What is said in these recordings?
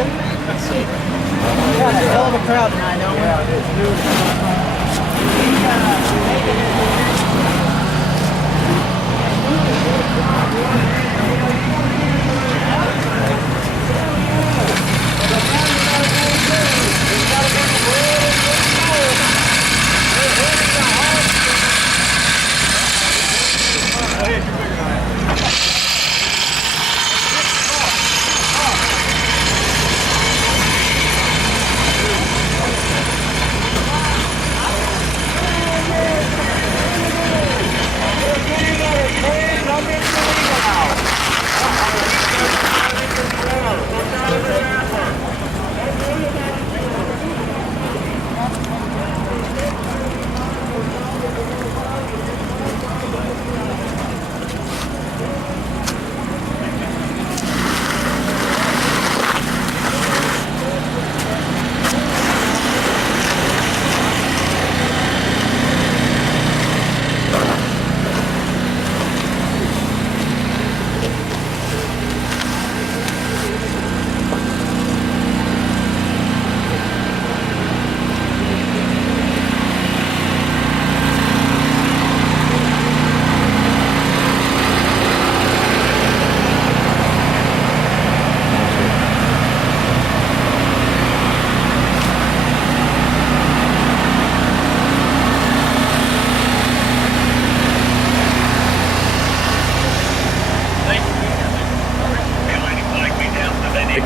a hell of a crowd tonight, don't we? Yeah, it is.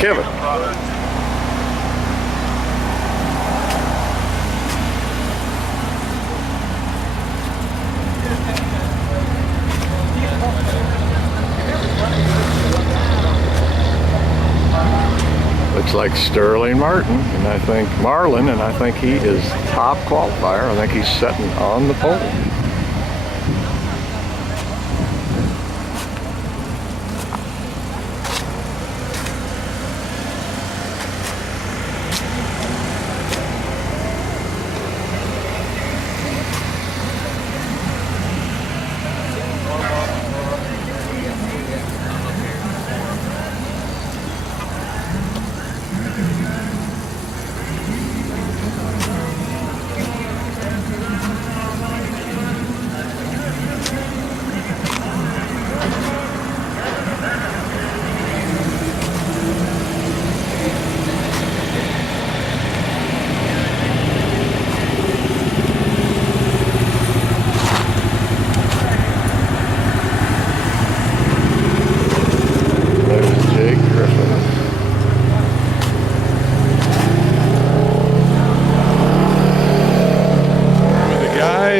Kevin. Looks like Sterling Martin, and I think Marlin, and I think he is top qualifier. I think he's sitting on the pole.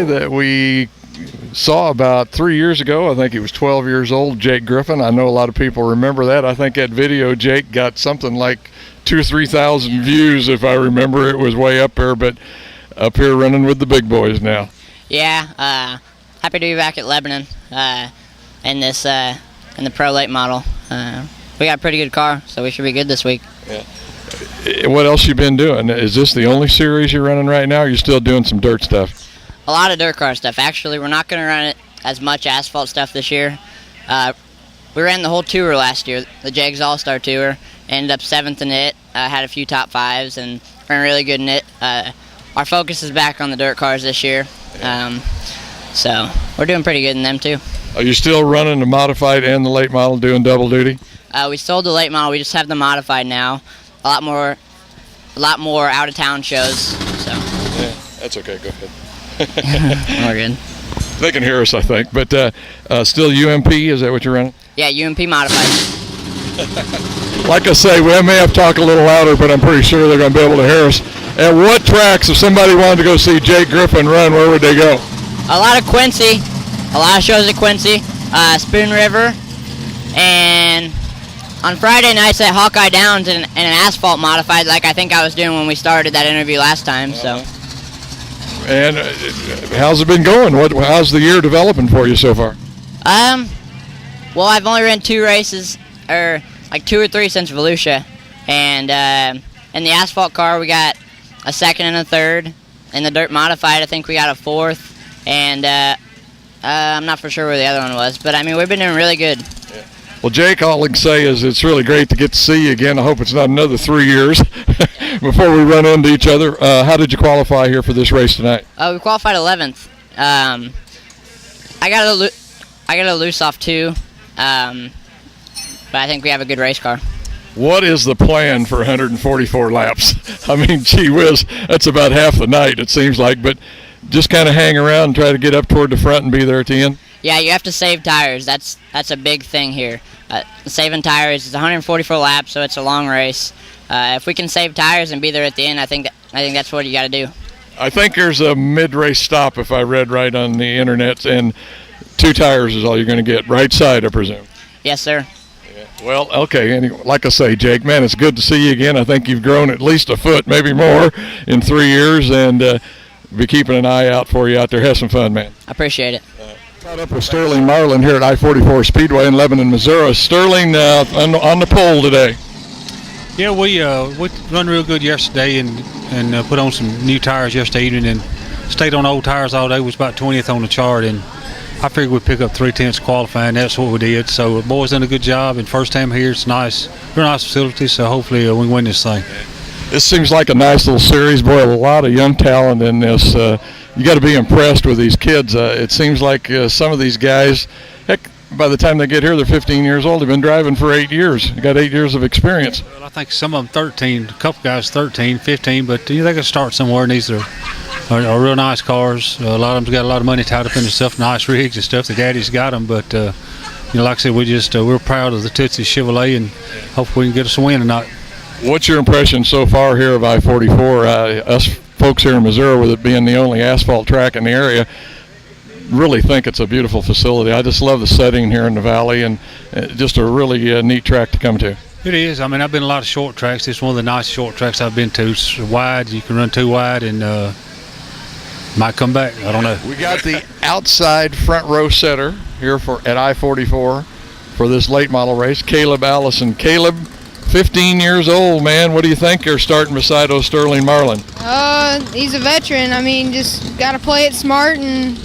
That we saw about 3 years ago. I think he was 12 years old, Jake Griffin. I know a lot of people remember that. I think that video, Jake, got something like 2,000 or 3,000 views, if I remember. It was way up there, but up here running with the big boys now. Yeah, happy to be back at Lebanon in this in the Pro Late model. We got a pretty good car, so we should be good this week. Yeah. What else you been doing? Is this the only series you're running right now, or are you still doing some dirt stuff? A lot of dirt car stuff. Actually, we're not going to run it as much asphalt stuff this year. We ran the whole tour last year, the Jegs All-Star Tour. Ended up 7th in it, had a few top 5s, and ran really good in it. Our focus is back on the dirt cars this year, so we're doing pretty good in them too. Are you still running the modified and the late model, doing double duty? We sold the late model. We just have the modified now. A lot more out-of-town shows. So. Yeah, that's okay. Go ahead. We're good. They can hear us, I think. But still UMP, is that what you're running? Yeah, UMP modified. Like I say, we may have to talk a little louder, but I'm pretty sure they're going to be able to hear us. At what tracks, if somebody wanted to go see Jake Griffin run, where would they go? A lot of Quincy. A lot of shows at Quincy. Spoon River. And on Friday nights at Hawkeye Downs and an asphalt modified, like I think I was doing when we started that interview last time. So. And how's it been going? How's the year developing for you so far? Well, I've only ran 2 races, or like 2 or 3 since Volusia, and in the asphalt car we got a 2nd and a 3rd. In the dirt modified, I think we got a 4th, and I'm not for sure where the other one was, but I mean we've been doing really good. Yeah. Well, Jake, all I can say is it's really great to get to see you again. I hope it's not another 3 years before we run into each other. How did you qualify here for this race tonight? We qualified 11th. I got a loose off 2, but I think we have a good race car. What is the plan for 144 laps? I mean, gee whiz, that's about half the night, it seems like, but just kind of hang around and try to get up toward the front and be there at the end? Yeah, you have to save tires. That's a big thing here. Saving tires is 144 laps, so it's a long race. If we can save tires and be there at the end, I think that's what you got to do. I think there's a mid-race stop, if I read right on the internet, and 2 tires is all you're going to get. Right side, I presume. Yes, sir. Yeah. Well, okay. Anyway, like I say, Jake, man, it's good to see you again. I think you've grown at least a foot, maybe more, in 3 years, and be keeping an eye out for you out there. Have some fun, man. I appreciate it. Caught up with Sterling Marlin here at I-44 Speedway in Lebanon, Missouri. Sterling on the pole today. Yeah, we run real good yesterday and put on some new tires yesterday evening and stayed on old tires all day. Was about 20th on the chart, and I figured we'd pick up 3/10 qualifying. That's what we did. So the boys done a good job, and first time here, it's nice, real nice facility. So hopefully we can win this thing. This seems like a nice little series. Boy, a lot of young talent in this. You got to be impressed with these kids. It seems like some of these guys, heck, by the time they get here, they're 15 years old. They've been driving for 8 years. They got 8 years of experience. Well, I think some of them 13, a couple guys 13, 15, but they got to start somewhere, and these are real nice cars. A lot of them's got a lot of money tied up in their stuff, nice rigs and stuff. The daddy's got them, but like I said, we're proud of the Tootsie Chevrolet, and hopefully we can get us a win tonight. What's your impression so far here of I-44? Us folks here in Missouri, with it being the only asphalt track in the area, really think it's a beautiful facility. I just love the setting here in the valley, and just a really neat track to come to. It is. I mean, I've been a lot of short tracks. This is one of the nice short tracks I've been to. It's wide. You can run 2 wide, and might come back. I don't know. We got the outside front row setter here at I-44 for this late model race, Caleb Allison. Caleb, 15 years old, man. What do you think you're starting beside old Sterling Marlin? He's a veteran. I mean, just got to play it smart and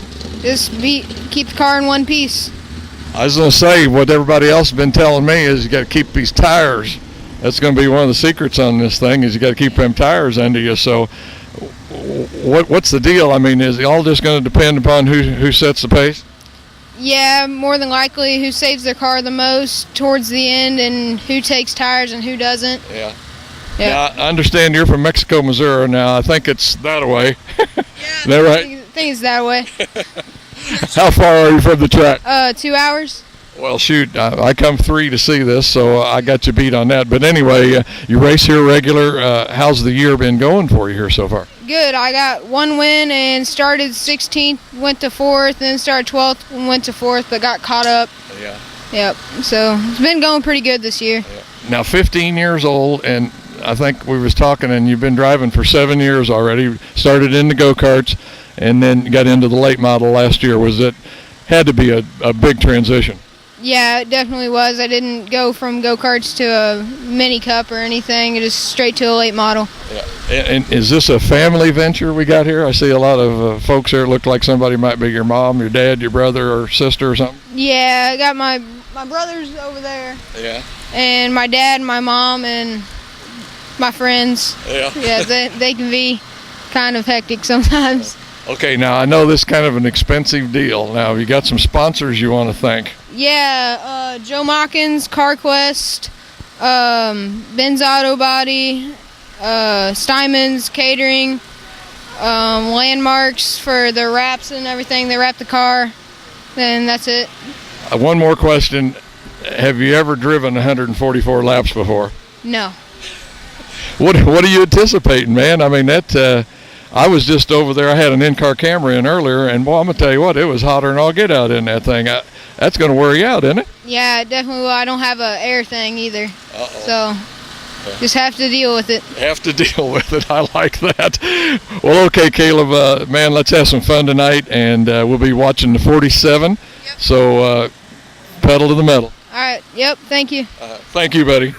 just keep the car in one piece. I was going to say, what everybody else has been telling me is you got to keep these tires. That's going to be one of the secrets on this thing, is you got to keep them tires under you. So what's the deal? I mean, is it all just going to depend upon who sets the pace? Yeah, more than likely who saves their car the most towards the end and who takes tires and who doesn't. Yeah. Now, I understand you're from Mexico, Missouri. Now, I think it's that way. Yeah, Is that right? I think it's that way. How far are you from the track? 2 hours. Well, shoot, I come 3 to see this, so I got you beat on that. But anyway, you race here regular. How's the year been going for you here so far? Good. I got 1 win and started 16th, went to 4th, then started 12th and went to 4th, but got caught up. Yeah. Yep. So it's been going pretty good this year. Yeah. Now, 15 years old, and I think we was talking, and you've been driving for 7 years already. Started in the go-karts, and then got into the late model last year. Had to be a big transition? Yeah, it definitely was. I didn't go from go-karts to a mini cup or anything, just straight to a late model. Yeah. And is this a family venture we got here? I see a lot of folks here look like somebody might be your mom, your dad, your brother, or sister or something. Yeah, I got my brothers over there. Yeah. And my dad, my mom, and my friends. Yeah. Yeah, they can be kind of hectic sometimes. Okay, now I know this is kind of an expensive deal. Now, you got some sponsors you want to thank. Yeah, Joe Mockins, CarQuest, Ben's Auto Body, Steinman's Catering, Landmarks for the wraps and everything. They wrap the car, and that's it. One more question. Have you ever driven 144 laps before? No. What are you anticipating, man? I mean, that I was just over there. I had an in-car camera in earlier, and boy, I'm going to tell you what, it was hotter than all get out in that thing. That's going to wear you out, isn't it? Yeah, it definitely will. I don't have an air thing either. So just have to deal with it. Have to deal with it. I like that. Well, okay, Caleb, man, let's have some fun tonight, and we'll be watching the 47. Yep. So pedal to the metal. All right. Yep. Thank you. Thank you, buddy.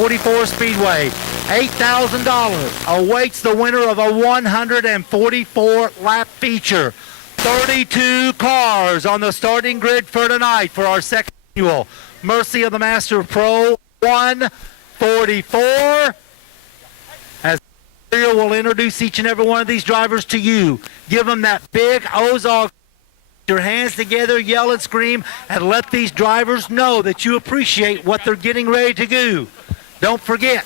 44 Speedway. $8,000 awaits the winner of a 144 lap feature. 32 cars on the starting grid for tonight for our second annual Mercy of the Master Pro 144. As we'll introduce each and every one of these drivers to you. Give them that big Ozark. Your hands together, yell and scream, and let these drivers know that you appreciate what they're getting ready to do. Don't forget,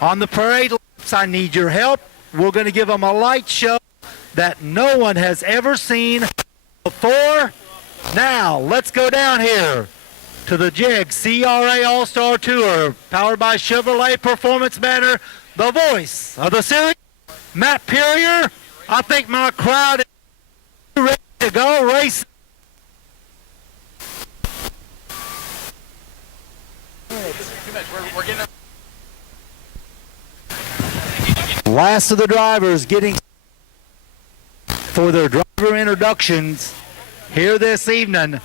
on the parade laps, I need your help. We're going to give them a light show that no one has ever seen before. Now, let's go down here to the Jegs CRA All-Star Tour, powered by Chevrolet Performance Banner, the voice of the series, Matt Perrier. I think my crowd is ready to go race. Last of the drivers getting for their driver introductions here this evening.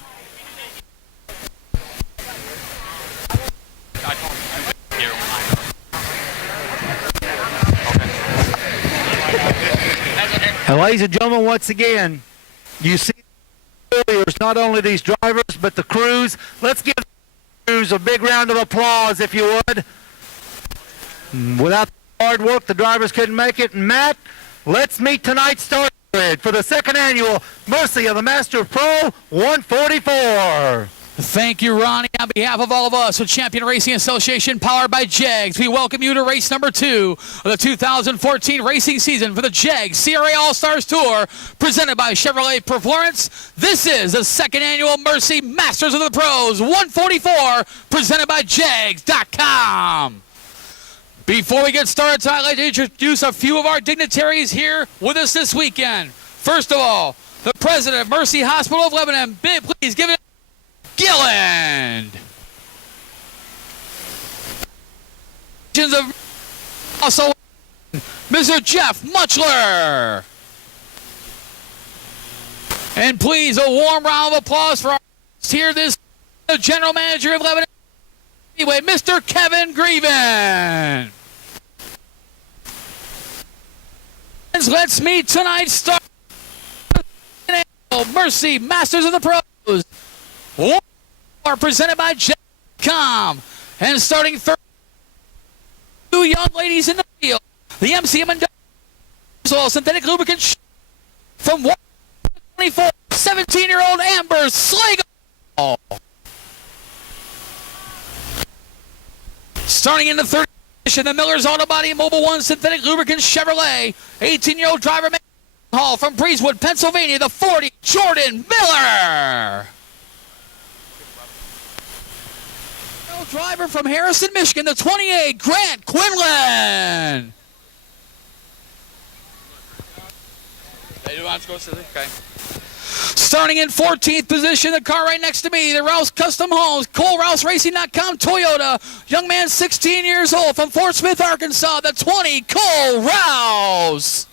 And ladies and gentlemen, once again, you see it's not only these drivers but the crews. Let's give the crews a big round of applause, if you would. Without the hard work, the drivers couldn't make it. And Matt, let's meet tonight's start grid for the second annual Mercy of the Master Pro 144. Thank you, Ronnie. On behalf of all of us with Champion Racing Association, powered by Jegs, we welcome you to race number 2 of the 2014 racing season for the Jegs CRA All-Stars Tour, presented by Chevrolet Performance. This is the second annual Mercy Masters of the Pros 144, presented by Jegs.com. Before we get started tonight, I'd like to introduce a few of our dignitaries here with us this weekend. First of all, the president of Mercy Hospital of Lebanon. Please give it Gilland. Also, Mr. Jeff Muchler. And please, a warm round of applause for our guest here, the general manager of Lebanon Speedway, Mr. Kevin Grieven. Let's meet tonight's star. Mercy Masters of the Pros. Are presented by Jegs.com. And starting third, two young ladies in the field. The MCM and synthetic lubricant from 124, 17-year-old Amber Slagle. Starting in the third position, the Miller's Auto Body Mobile One synthetic lubricant Chevrolet. 18-year-old driver Hall from Breezewood, Pennsylvania, the 40, Jordan Miller. Driver from Harrison, Michigan, the 28, Grant Quinlan. Starting in 14th position, the car right next to me, the Rouse Custom Homes, ColeRouseRacing.com Toyota. Young man, 16 years old, from Fort Smith, Arkansas, the 20, Cole Rouse.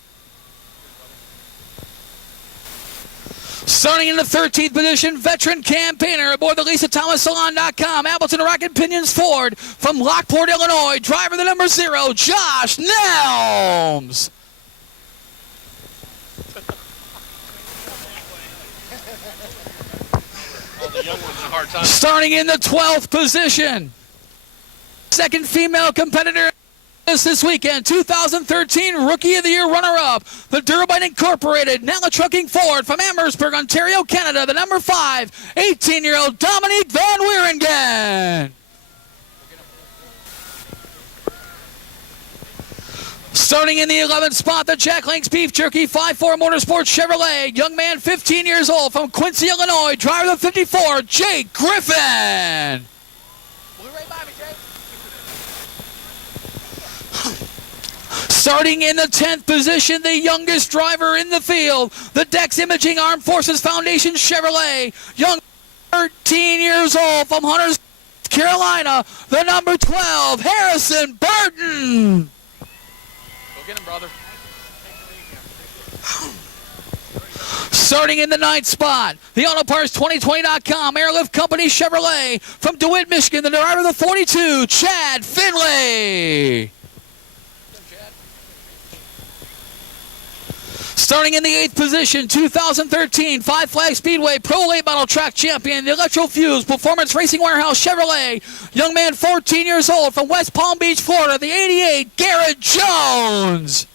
Starting in the 13th position, veteran campaigner aboard the LisaThomasSalon.com, Appleton Rocket Pinions Ford from Lockport, Illinois, driver the number 0, Josh Nelms. Starting in the 12th position, second female competitor this weekend, 2013 Rookie of the Year runner-up, the Durabite Incorporated, Nala Trucking Ford from Amherstburg, Ontario, Canada, the number 5, 18-year-old Dominique Van Wieringen. Starting in the 11th spot, the Jack Links Beef Jerky 5-4 Motorsports Chevrolet, young man 15 years old from Quincy, Illinois, driver of 54, Jake Griffin. Starting in the 10th position, the youngest driver in the field, the Dex Imaging Armed Forces Foundation Chevrolet, young 13 years old from Hunters, Carolina, the number 12, Harrison Barton. Go get him, brother. Starting in the 9th spot, the AutoParts2020.com Airlift Company Chevrolet from DeWitt, Michigan, the driver of the 42, Chad Finley. Starting in the 8th position, 2013 Five Flag Speedway Pro Late Model Track Champion, the Electro-Fuse Performance Racing Warehouse Chevrolet, young man 14 years old from West Palm Beach, Florida, the 88 Garrett Jones.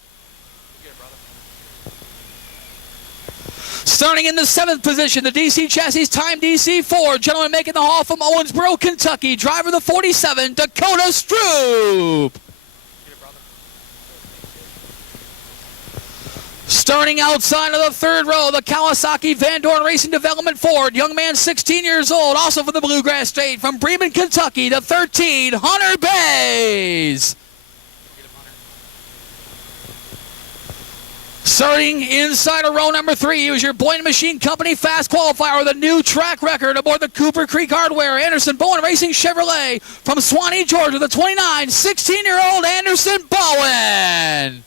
Starting in the 7th position, the DC Chassis Time DC4, gentleman making the haul from Owensboro, Kentucky, driver of the 47, Dakota Stroop. Starting outside of the 3rd row, the Kawasaki Van Dorn Racing Development Ford, young man 16 years old, also from the Bluegrass State, from Bremen, Kentucky, the 13, Hunter Bays. Starting inside of row number 3, was your Boyne Machine Company Fast Qualifier with a new track record aboard the Cooper Creek Hardware, Anderson Bowen Racing Chevrolet, from Swanee, Georgia, the 29, 16-year-old Anderson Bowen.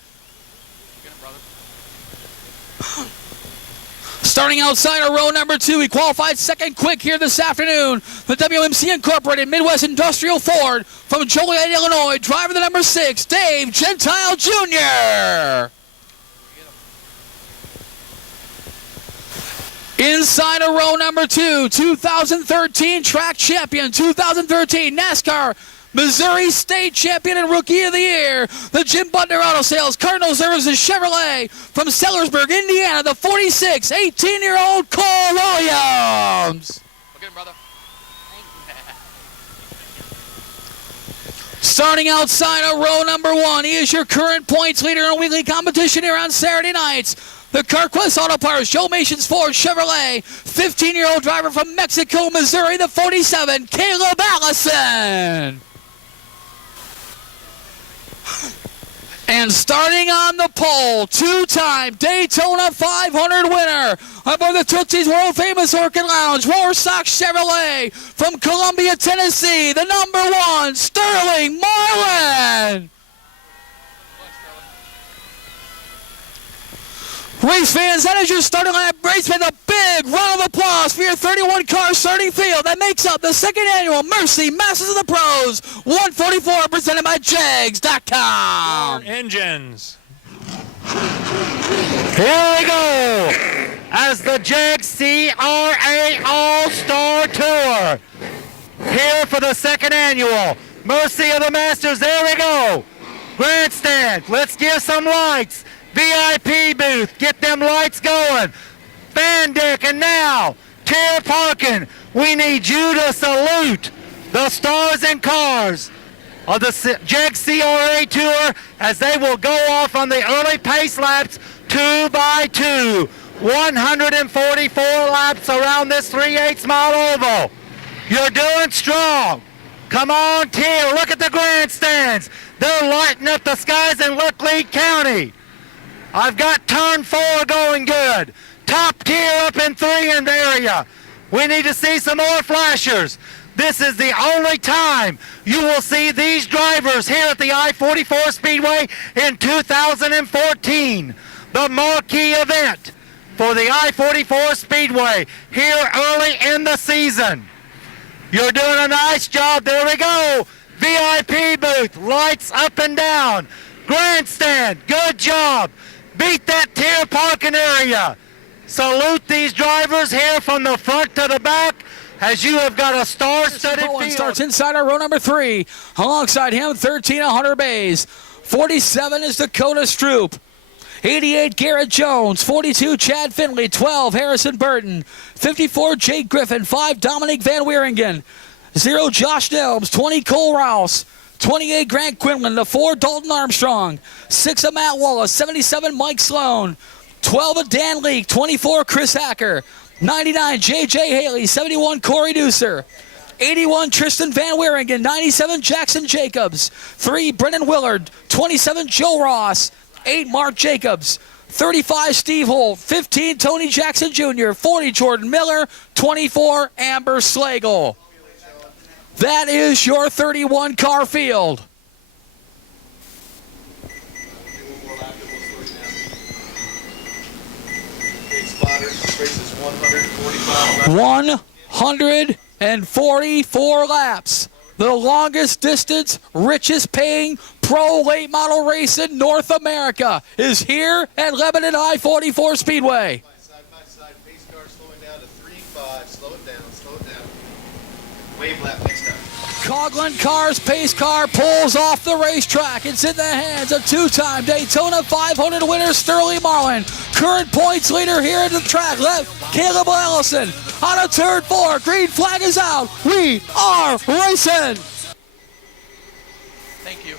Starting outside of row number 2, he qualified second quick here this afternoon. The WMC Incorporated Midwest Industrial Ford from Joliet, Illinois. Driver the number 6, Dave Gentile Jr. Inside of row number 2, 2013 track champion, 2013 NASCAR Missouri State Champion and Rookie of the Year, the Jim Butler Auto Sales Cardinal Services Chevrolet from Sellersburg, Indiana, the 46, 18-year-old Cole Williams. Okay, brother. Starting outside of row number 1, he is your current points leader in weekly competition here on Saturday nights. The Carquest Auto Parts, Joe Mason's Ford Chevrolet, 15-year-old driver from Mexico, Missouri, the 47, Caleb Allison. And starting on the pole, 2-time Daytona 500 winner aboard the Tootsie's World Famous Orchid Lounge, Rorschach Chevrolet from Columbia, Tennessee, the number 1, Sterling Marlin. Race fans, that is your starting lineup. Race fans, a big round of applause for your 31-car starting field that makes up the 2nd annual Mercy Masters of the Pros 144, presented by Jegs.com. Engines. Here we go, as the Jegs CRA All-Star Tour. Here for the 2nd annual Mercy of the Masters. There we go. Grandstand, let's give some lights. VIP booth, get them lights going. Fan deck, and now, tier parking. We need you to salute the stars and cars of the Jegs CRA Tour as they will go off on the early pace laps 2 by 2. 144 laps around this 3/8 mile oval. You're doing strong. Come on, tier, look at the grandstands. They're lighting up the skies in Laclede County. I've got turn 4 going good. Top tier up in 3 in the area. We need to see some more flashers. This is the only time you will see these drivers here at the I-44 Speedway in 2014. The marquee event for the I-44 Speedway here early in the season. You're doing a nice job. There we go. VIP booth, lights up and down. Grandstand, good job. Beat that tier parking area. Salute these drivers here from the front to the back. as you have got a star-studded Bowen field. starts inside our row number 3. Alongside him, 13, Hunter Bays. 47 is Dakota Stroop. 88, Garrett Jones. 42, Chad Finley. 12, Harrison Burton. 54, Jake Griffin. 5, Dominic Van Wieringen. 0, Josh Nelms. 20, Cole Rouse. 28, Grant Quinlan. The 4, Dalton Armstrong. 6, Matt Wallace. 77, Mike Sloan. 12, Dan Leake. 24, Chris Hacker. 99, J.J. Haley. 71, Corey Deucer. 81, Tristan Van Wieringen. 97, Jackson Jacobs. 3, Brennan Willard. 27, Joe Ross. 8, Mark Jacobs. 35, Steve Holt. 15, Tony Jackson Jr. 40, Jordan Miller. 24, Amber Slagle. That is your 31 car field. Races 145 laps. 144 laps. The longest distance, richest paying pro late model race in North America is here at Lebanon I-44 Speedway. Side by side, pace car slowing down to 3.5. Slow it down, slow it down. Wave lap next time. Coghlan Cars pace car pulls off the racetrack. It's in the hands of two-time Daytona 500 winner Sterling Marlin. Current points leader here at the track. Left, Caleb Ellison on a turn 4. Green flag is out. We are racing. Thank you.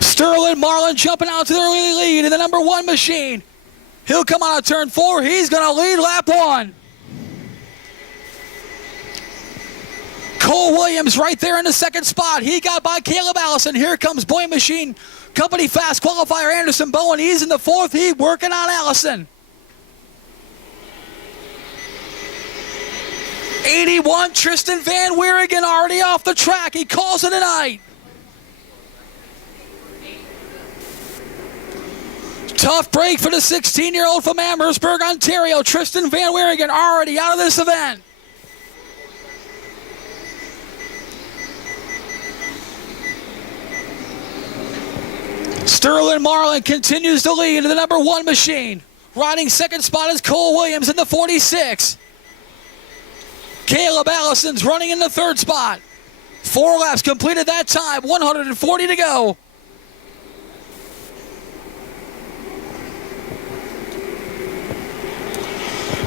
Sterling Marlin jumping out to the early lead in the number 1 machine. He'll come out of turn 4. He's going to lead lap 1. Cole Williams right there in the second spot. He got by Caleb Allison. Here comes Boy Machine Company fast qualifier Anderson Bowen. He's in the 4th. He's working on Allison. 81, Tristan Van Wieringen already off the track. He calls it a night. Tough break for the 16-year-old from Amherstburg, Ontario. Tristan Van Wieringen already out of this event. Sterling Marlin continues to lead in the number 1 machine. Riding second spot is Cole Williams in the 46. Caleb Allison's running in the 3rd spot. 4 laps completed that time, 140 to go.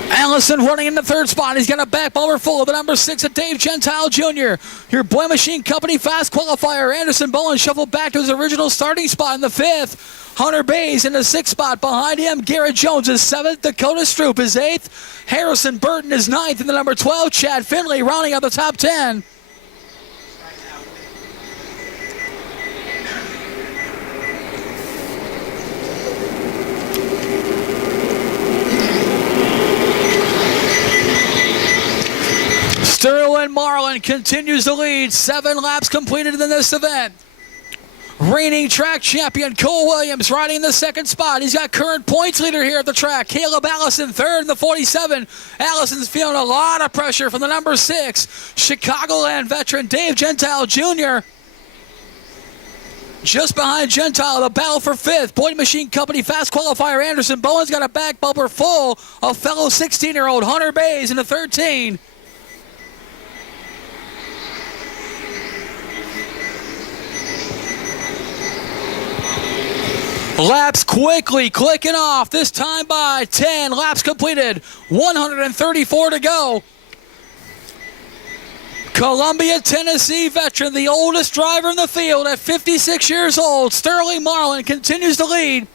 Allison running in the 3rd spot. He's got a back bumper full of the number 6 of Dave Gentile Jr. Your Boy Machine Company fast qualifier Anderson Bowen shuffled back to his original starting spot in the 5th. Hunter Bays in the 6th spot. Behind him, Garrett Jones is 7th. Dakota Stroop is 8th. Harrison Burton is 9th in the number 12. Chad Finley rounding out the top 10. Sterling Marlin continues to lead. 7 laps completed in this event. Reigning track champion Cole Williams riding in the 2nd spot. He's got current points leader here at the track. Caleb Allison 3rd in the 47. Allison's feeling a lot of pressure from the number 6. Chicagoland veteran Dave Gentile Jr. Just behind Gentile, the battle for 5th. Boyd Machine Company fast qualifier Anderson Bowen's got a back bumper full of fellow 16-year-old Hunter Bays in the 13. Laps quickly clicking off, this time by 10. Laps completed, 134 to go. Columbia, Tennessee veteran, the oldest driver in the field at 56 years old, Sterling Marlin continues to lead.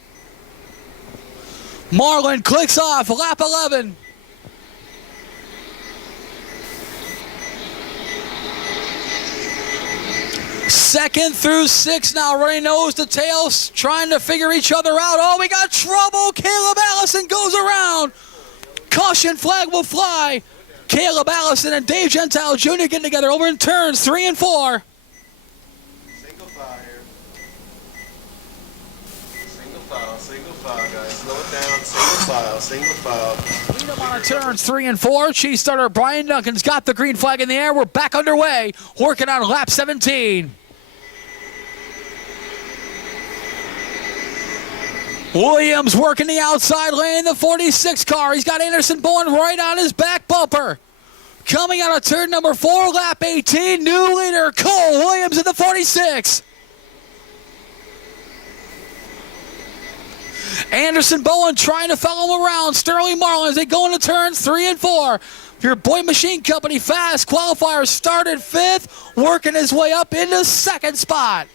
Marlin clicks off, lap 11. Second through 6 now, running nose to tail, trying to figure each other out. Oh, we got trouble. Caleb Allison goes around. Caution flag will fly. Caleb Allison and Dave Gentile Jr. getting together over in turns 3 and 4. Single file here. Single file, guys. Slow it down. Single file. Lead up on turns 3 and 4. Chief starter Brian Duncan's got the green flag in the air. We're back underway, working on lap 17. Williams working the outside lane, the 46 car. He's got Anderson Bowen right on his back bumper. Coming out of turn number 4, lap 18, new leader, Cole Williams in the 46. Anderson Bowen trying to follow him around. Sterling Marlin as they go into turns 3 and 4. Your Boyd Machine Company fast qualifier started 5th, working his way up into 2nd spot.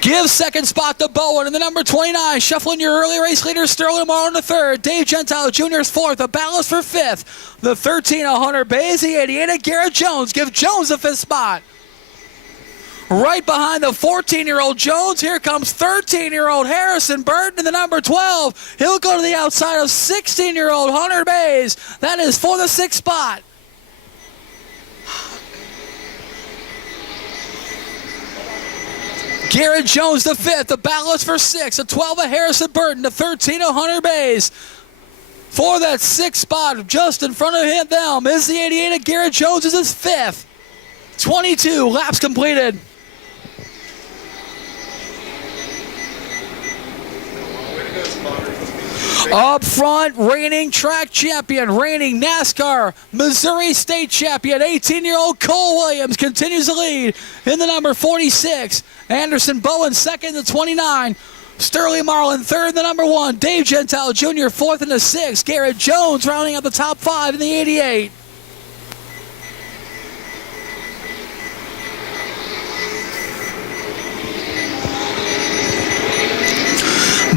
Give 2nd spot to Bowen in the number 29. Shuffling your early race leader, Sterling Marlin the 3rd. Dave Gentile Jr. is 4th. A balance for 5th. The 13, Hunter Bays. The 88, Garrett Jones. Give Jones the 5th spot. Right behind the 14-year-old Jones, here comes 13-year-old Harrison Burton in the number 12. He'll go to the outside of 16-year-old Hunter Bays. That is for the 6th spot. Garrett Jones the 5th, the ballast for 6, the 12 of Harrison Burton, the 13 of Hunter Bays. For that 6th spot, just in front of them is the 88 of Garrett Jones, is his 5th. 22 laps completed. Up front, reigning track champion, reigning NASCAR Missouri State champion, 18-year-old Cole Williams continues to lead in the number 46. Anderson Bowen 2nd, the 29. Sterling Marlin 3rd, the number 1. Dave Gentile Jr. 4th in the 6th. Garrett Jones rounding out the top 5 in the 88.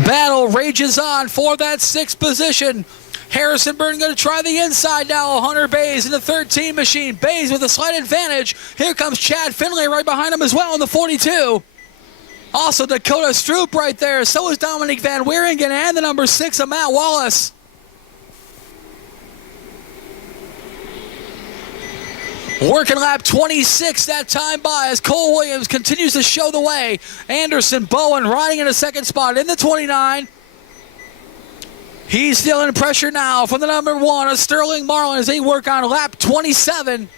Battle rages on for that 6th position. Harrison Burton going to try the inside now. Hunter Bays in the 13 machine. Bays with a slight advantage. Here comes Chad Finley right behind him as well in the 42. Also Dakota Stroop right there. So is Dominic Van Wieringen and the number 6 of Matt Wallace. Working lap 26 that time by as Cole Williams continues to show the way. Anderson Bowen riding in a 2nd spot in the 29. He's feeling pressure now from the number 1 of Sterling Marlin as they work on lap 27.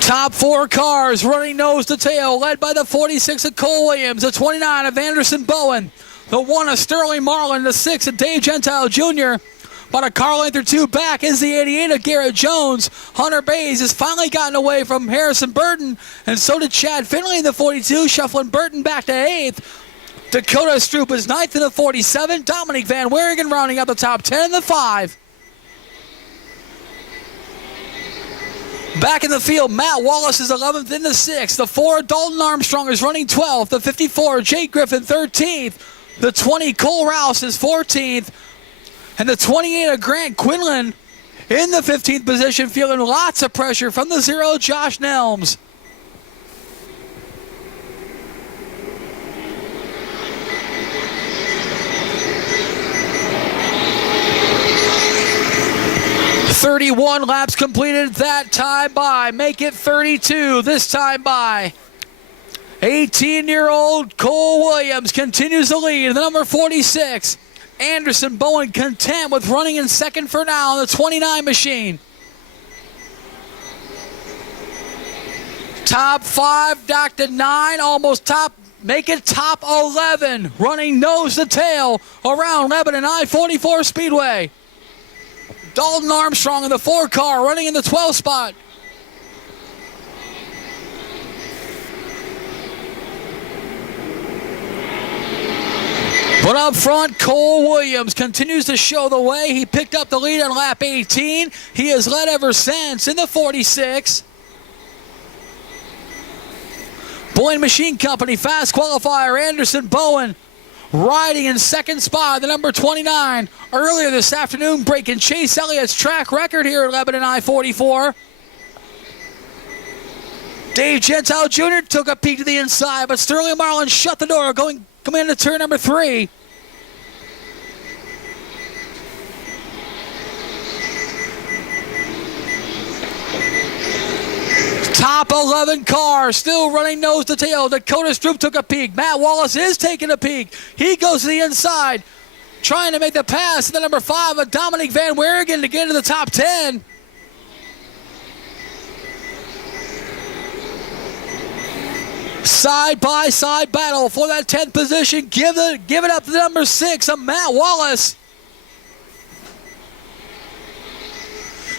Top 4 cars running nose to tail, led by the 46 of Cole Williams, the 29 of Anderson Bowen, the 1 of Sterling Marlin, the 6 of Dave Gentile Jr. About a car length or 2 back is the 88 of Garrett Jones. Hunter Bays has finally gotten away from Harrison Burton, and so did Chad Finley in the 42, shuffling Burton back to 8th. Dakota Stroop is 9th in the 47. Dominic Van Wieringen rounding out the top 10 in the 5. Back in the field, Matt Wallace is 11th in the 6th. The 4, Dalton Armstrong is running 12th. The 54, Jake Griffin 13th. The 20, Cole Rouse is 14th. And the 28 of Grant Quinlan in the 15th position, feeling lots of pressure from the 0, Josh Nelms. "31 laps completed that time by. Make it 32 this time by. 18-year-old Cole Williams continues to lead. The number 46. Anderson Bowen content with running in 2nd for now. The 29 machine. Top 5 docked to 9. Almost top. Make it top 11. Running nose to tail around Lebanon I-44 Speedway. Dalton Armstrong in the 4 car, running in the 12th spot. But up front, Cole Williams continues to show the way. He picked up the lead on lap 18. He has led ever since in the 46. Boyd Machine Company fast qualifier Anderson Bowen riding in 2nd spot, the number 29. Earlier this afternoon, breaking Chase Elliott's track record here at Lebanon I-44. Dave Gentile Jr. took a peek to the inside, but Sterling Marlin shut the door, coming into turn number 3. Top 11 car, still running nose to tail. Dakota Stroop took a peek. Matt Wallace is taking a peek. He goes to the inside. trying to make the pass to the number 5 of Dominic Van Werrigen to get into the top 10. Side-by-side battle for that 10th position. Give it up to the number 6 of Matt Wallace.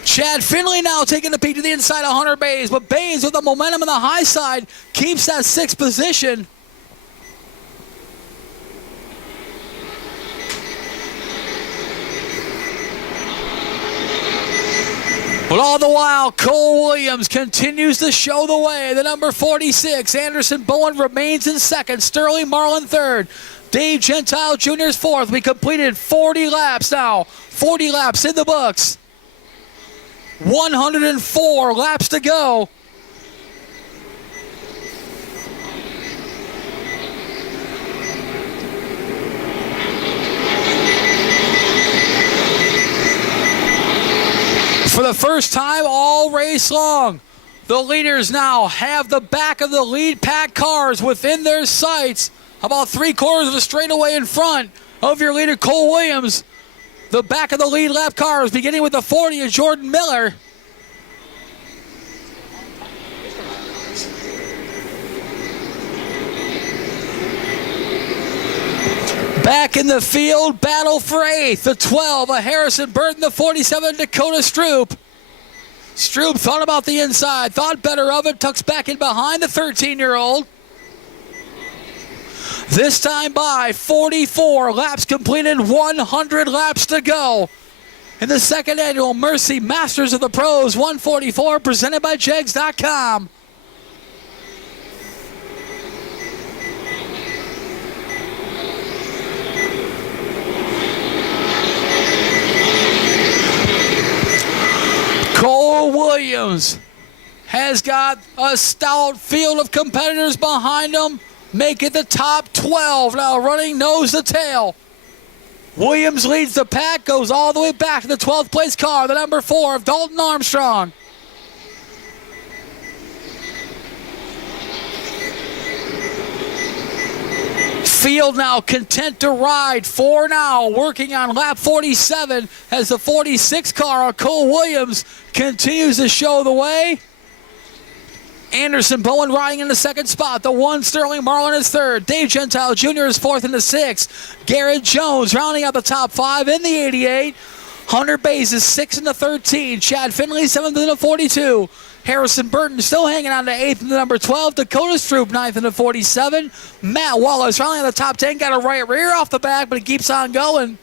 Chad Finley now taking the peek to the inside of Hunter Bays, but Bays with the momentum on the high side keeps that 6th position. But all the while, Cole Williams continues to show the way. The number 46, Anderson Bowen, remains in 2nd. Sterling Marlin 3rd. Dave Gentile Jr. is 4th. We completed 40 laps now. 40 laps in the books. 104 laps to go. For the first time all race long, the leaders now have the back of the lead pack cars within their sights, about 3/4 of the straightaway in front of your leader, Cole Williams. The back of the lead lap cars, beginning with the 40 of Jordan Miller. Back in the field, battle for 8th. The 12 of Harrison Burton, the 47 Dakota Stroop. Stroop thought about the inside, thought better of it, tucks back in behind the 13-year-old. This time by 44 laps completed, 100 laps to go. In the 2nd annual Mercy Masters of the Pros 144, presented by Jegs.com. Cole Williams has got a stout field of competitors behind him, making the top 12 now, running nose to tail. Williams leads the pack, goes all the way back to the 12th place car, the number 4 of Dalton Armstrong. Field now content to ride. 4 now working on lap 47 as the 46 car of Cole Williams continues to show the way. Anderson Bowen riding in the 2nd spot. The 1 Sterling Marlin is 3rd. Dave Gentile Jr. is 4th in the 6th. Garrett Jones rounding out the top 5 in the 88. Hunter Bays is 6th in the 13. Chad Finley 7th in the 42. Harrison Burton still hanging on to 8th in the number 12. Dakota Stroop 9th in the 47. Matt Wallace rounding out the top 10. Got a right rear off the back, but he keeps on going.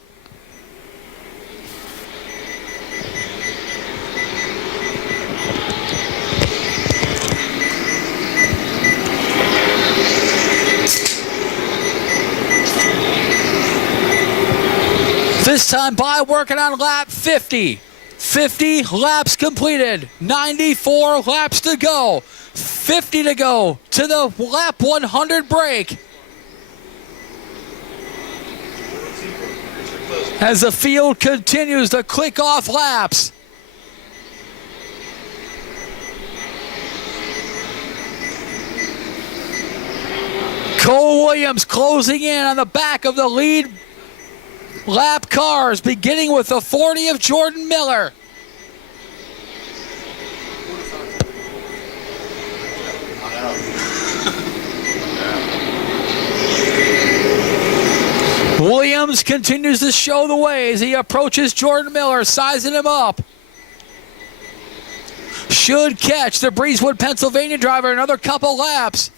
This time by working on lap 50. 50 laps completed. 94 laps to go. 50 to go to the lap 100 break. As the field continues to click off laps. Cole Williams closing in on the back of the lead lap cars, beginning with the 40 of Jordan Miller. Williams continues to show the way as he approaches Jordan Miller, sizing him up. Should catch the Breezewood, Pennsylvania driver another couple laps.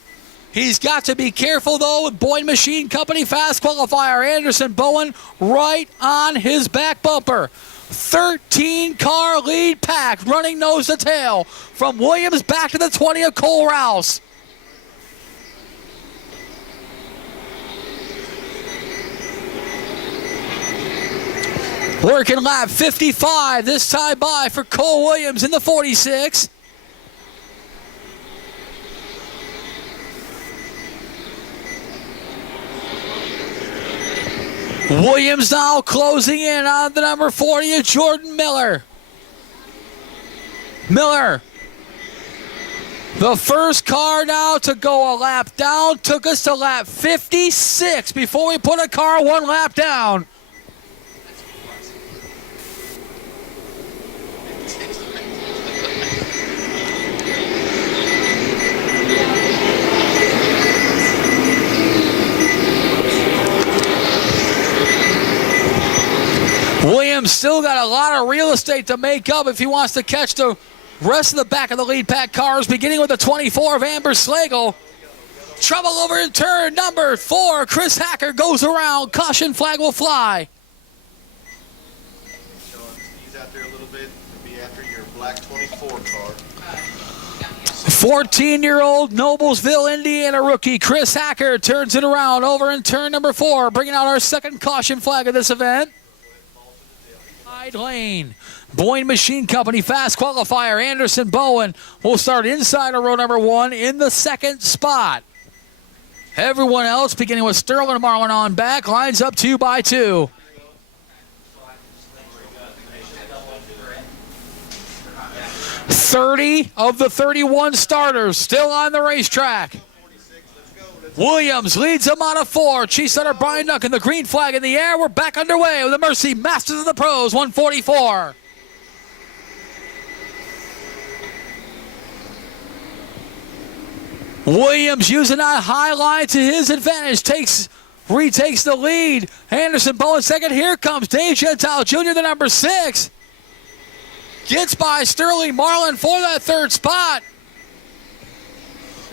He's got to be careful, though, with Boyd Machine Company fast qualifier. Anderson Bowen right on his back bumper. 13-car lead pack running nose to tail from Williams back to the 20 of Cole Rouse. Working lap 55, this time by for Cole Williams in the 46. Williams now closing in on the number 40 of Jordan Miller. Miller, the first car now to go a lap down, took us to lap 56 before we put a car 1 lap down. Williams still got a lot of real estate to make up if he wants to catch the rest of the back of the lead pack cars, beginning with the 24 of Amber Slagle. Trouble over in turn number 4. Chris Hacker goes around. Caution flag will fly. Sean, sneeze out there a little bit. Be after your black 24 car. 14-year-old Noblesville, Indiana rookie Chris Hacker turns it around over in turn number 4, bringing out our second caution flag of this event. Side lane. Boyne Machine Company fast qualifier Anderson Bowen will start inside of row number 1 in the second spot. Everyone else, beginning with Sterling Marlin on back, lines up 2 by 2. .30 of the 31 starters still on the racetrack. Williams leads them out of 4. Chief Setter Brian Duncan, the green flag in the air. We're back underway with the Mercy Masters of the Pros, 144. Williams using that high line to his advantage, retakes the lead. Anderson Bowen second. Here comes Dave Gentile Jr., the number 6. Gets by Sterling Marlin for that third spot.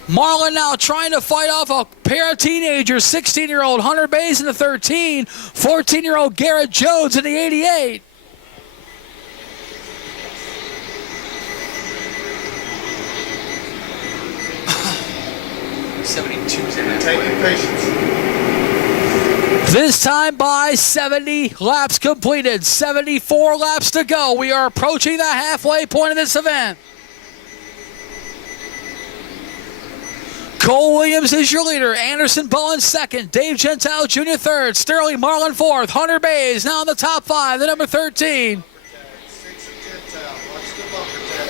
Marlin now trying to fight off a pair of teenagers, 16-year-old Hunter Bays in the 13, 14-year-old Garrett Jones in the 88. Taking patience. This time by 70 laps completed. 74 laps to go. We are approaching the halfway point of this event. Cole Williams is your leader. Anderson Bowen second. Dave Gentile Jr. third. Sterling Marlin fourth. Hunter Bays now in the top 5. The number 13. 6 of Gentile. Watch the bumper tag.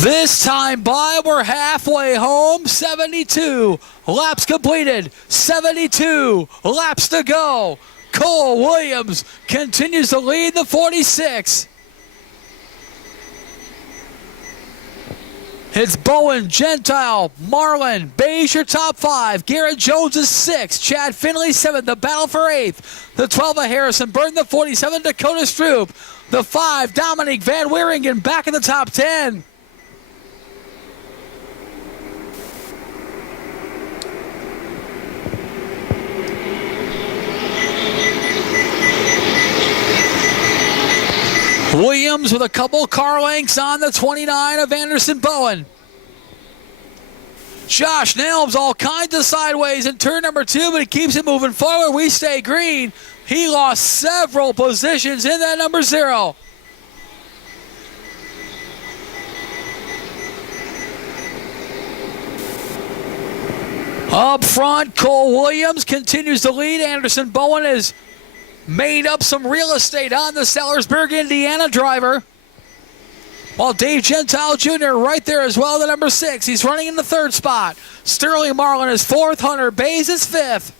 This time by, we're halfway home. 72 laps completed. 72 laps to go. Cole Williams continues to lead the 46. It's Bowen, Gentile, Marlin, Beige your top 5. Garrett Jones is 6. Chad Finley 7th. The battle for 8th. The 12 of Harrison Burton. The 47 Dakota Stroop. The 5 Dominique Van Wieringen back in the top 10. Williams with a couple car lengths on the 29 of Anderson Bowen. Josh Nelms all kinds of sideways in turn number 2, but he keeps it moving forward. We stay green. He lost several positions in that number 0. Up front, Cole Williams continues to lead. Anderson Bowen has made up some real estate on the Sellersburg, Indiana driver. While Dave Gentile Jr. right there as well, the number 6. He's running in the 3rd spot. Sterling Marlin is 4th. Hunter Bays is 5th.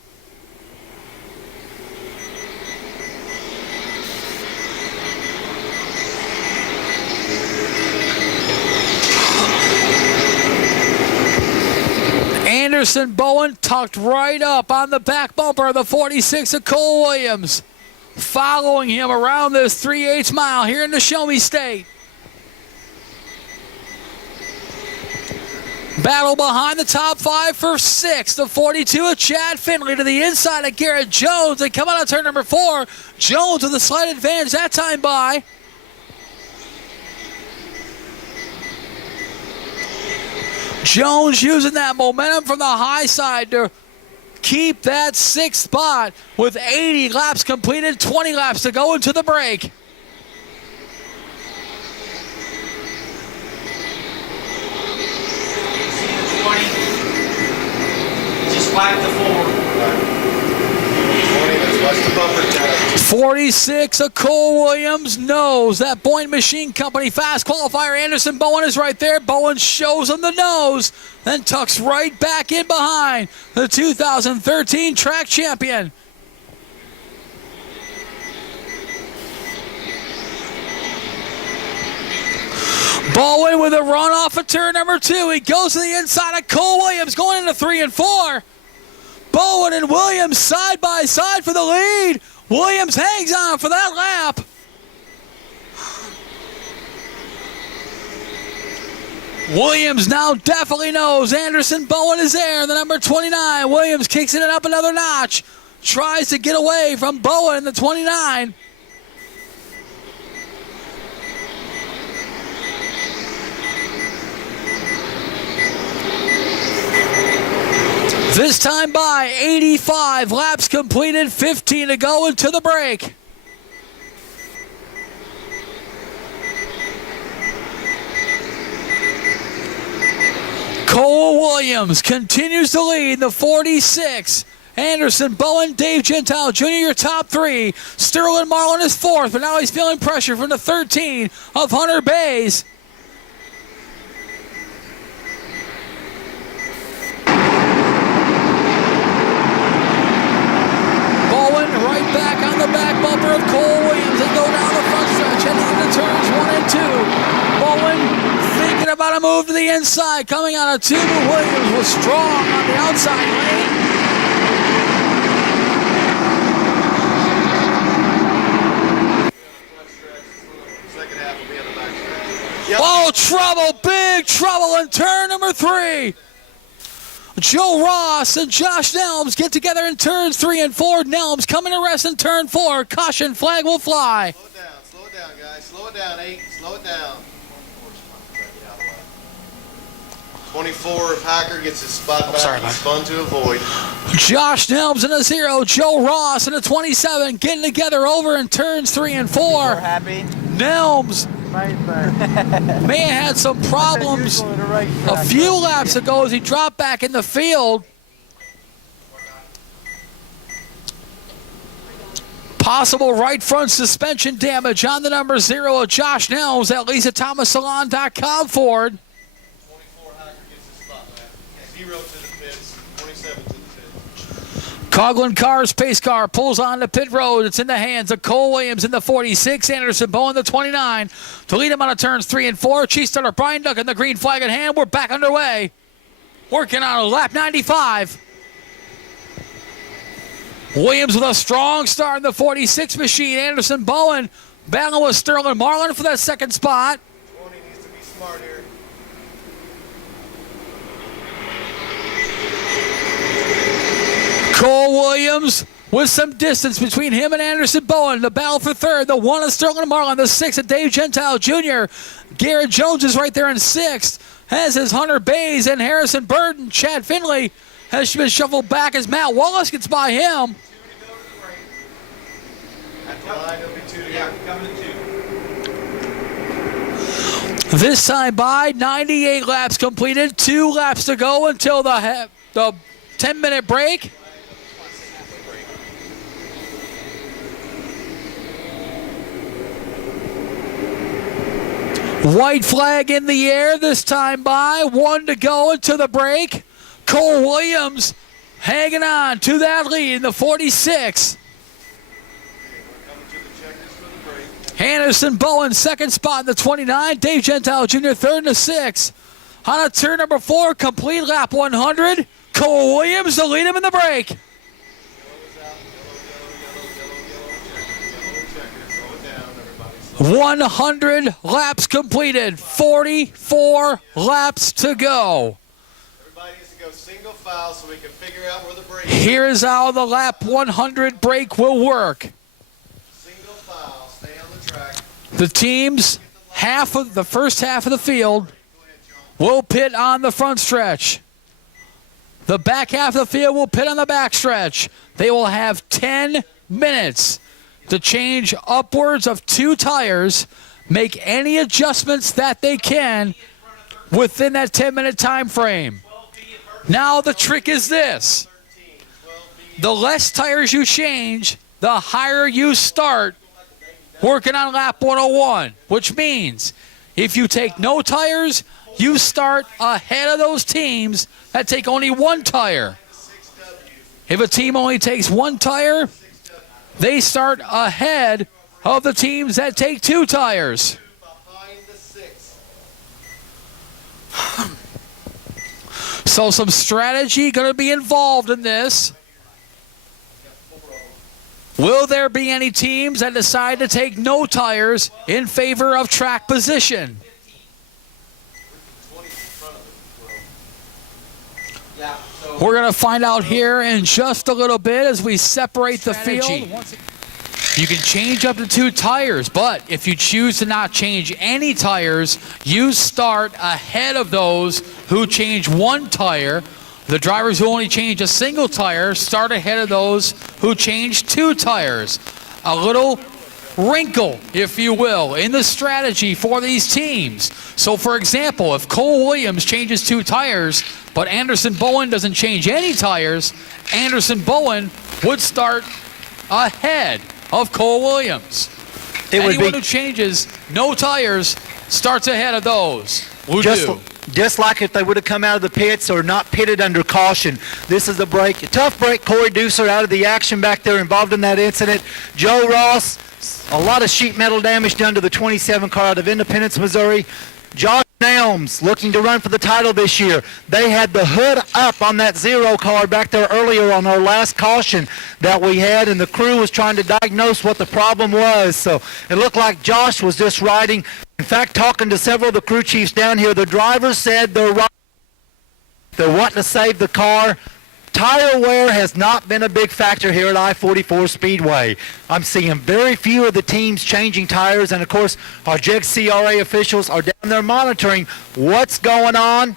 Anderson Bowen tucked right up on the back bumper of the 46 of Cole Williams. Following him around this 3/8 mile here in the Show Me State. Battle behind the top 5 for 6. The 42 of Chad Finley to the inside of Garrett Jones. They come out of turn number 4. Jones with a slight advantage that time by. Jones using that momentum from the high side to keep that 6th spot with 80 laps completed, 20 laps to go into the break. Just wipe the floor. 20, let's watch the bumper tag. 46 of Cole Williams knows that Boyne Machine Company fast qualifier Anderson Bowen is right there. Bowen shows him the nose, then tucks right back in behind the 2013 track champion. Bowen with a run off of turn number 2. He goes to the inside of Cole Williams going into 3 and 4. Bowen and Williams side by side for the lead. Williams hangs on for that lap. Williams now definitely knows Anderson Bowen is there. The number 29. Williams kicks it up another notch. Tries to get away from Bowen in the 29. This time by 85 laps completed, 15 to go into the break. Cole Williams continues to lead the 46. Anderson, Bowen, Dave Gentile Jr., your top three. Sterling Marlin is fourth, but now he's feeling pressure from the 13 of Hunter Bays. Bowen right back on the back bumper of Cole Williams. They go down the front stretch, heading into turns 1 and 2. Bowen thinking about a move to the inside, coming out of 2, but Williams was strong on the outside lane. Oh, trouble, big trouble in turn number 3. Joe Ross and Josh Nelms get together in turns 3 and 4. Nelms coming to rest in turn 4. Caution flag will fly. Slow it down, guys. Slow it down, 8. Slow it down. 24, Packer gets his spot back. He's fun to avoid. Josh Nelms in a 0. Joe Ross in a 27 getting together over in turns 3 and 4. We're happy. Nelms may have had some problems a few laps ago as he dropped back in the field. Possible right front suspension damage on the number 0 of Josh Nelms at LisaThomasSalon.com Ford. 24, Hacker gets his spot back. 0 to the pits, 27 to the pits. Coughlin Cars pace car pulls on the pit road. It's in the hands of Cole Williams in the 46. Anderson Bowen the 29. To lead him on turns 3 and 4. Chief starter Brian Duncan, the green flag in hand. We're back underway. Working on a lap 95. Williams with a strong start in the 46 machine. Anderson Bowen battling with Sterling Marlin for that second spot. 20 needs to be smart here. Cole Williams with some distance between him and Anderson Bowen. The battle for third. The 1 of Sterling Marlin. The 6 of Dave Gentile Jr. Garrett Jones is right there in 6th. As is Hunter Bays and Harrison Burton. Chad Finley has been shuffled back as Matt Wallace gets by him. 2 to go to the break. At the line, it'll be 2 to go. Coming to 2. This time by 98 laps completed. 2 laps to go until the 10-minute break. White flag in the air this time by. 1 to go into the break. Cole Williams hanging on to that lead in the 46. Anderson Bowen, second spot in the 29. Dave Gentile Jr., third in the 6. On a turn number 4, complete lap 100. Cole Williams to lead him in the break. 100 laps completed. 44 laps to go. Everybody needs to go single file so we can figure out where the break is. Here is how the lap 100 break will work. Single file, stay on the track. The teams, the first half of the field, will pit on the front stretch. The back half of the field will pit on the back stretch. They will have 10 minutes to change upwards of 2 tires, make any adjustments that they can within that 10-minute time frame. Now the trick is this. The less tires you change, the higher you start working on lap 101, which means if you take no tires, you start ahead of those teams that take only 1 tire. If a team only takes 1 tire, they start ahead of the teams that take 2 tires. So some strategy going to be involved in this. Will there be any teams that decide to take no tires in favor of track position? We're going to find out here in just a little bit as we separate the field. You can change up to 2 tires, but if you choose to not change any tires, you start ahead of those who change 1 tire. The drivers who only change a single tire start ahead of those who change 2 tires. A little wrinkle, if you will, in the strategy for these teams. So, for example, if Cole Williams changes 2 tires, but Anderson Bowen doesn't change any tires, Anderson Bowen would start ahead of Cole Williams. Anyone who changes no tires starts ahead of those who do. Just like if they would have come out of the pits or not pitted under caution. This is a break. A tough break. Corey Deucer out of the action back there, involved in that incident. Joe Ross, a lot of sheet metal damage done to the 27 car out of Independence, Missouri. Josh Nelms looking to run for the title this year. They had the hood up on that 0 car back there earlier on our last caution that we had, and the crew was trying to diagnose what the problem was. So it looked like Josh was just riding. In fact, talking to several of the crew chiefs down here, the drivers said they're wanting to save the car. Tire wear has not been a big factor here at I-44 Speedway. I'm seeing very few of the teams changing tires, and of course our Jegs CRA officials are down there monitoring what's going on.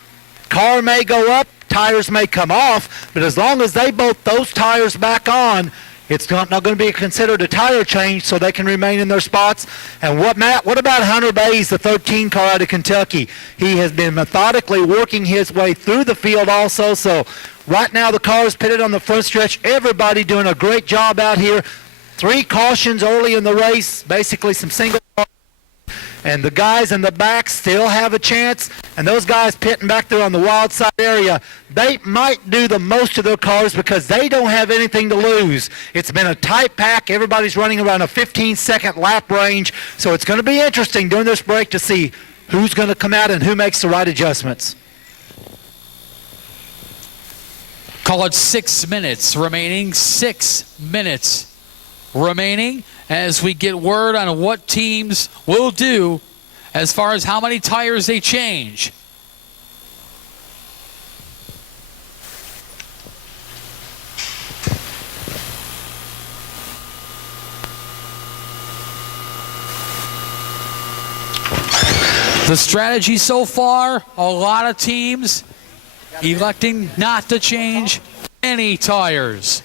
Car may go up, tires may come off, but as long as they bolt those tires back on, it's not going to be considered a tire change, so they can remain in their spots. And what about Hunter Bays, the 13 car out of Kentucky? He has been methodically working his way through the field also. So right now the car is pitted on the front stretch. Everybody doing a great job out here. 3 cautions early in the race, basically some single cars. And the guys in the back still have a chance. And those guys pitting back there on the wild side area, they might do the most of their cars because they don't have anything to lose. It's been a tight pack. Everybody's running around a 15-second lap range. So it's going to be interesting during this break to see who's going to come out and who makes the right adjustments. Call it 6 minutes remaining. 6 minutes remaining as we get word on what teams will do as far as how many tires they change. The strategy so far, a lot of teams electing not to change any tires.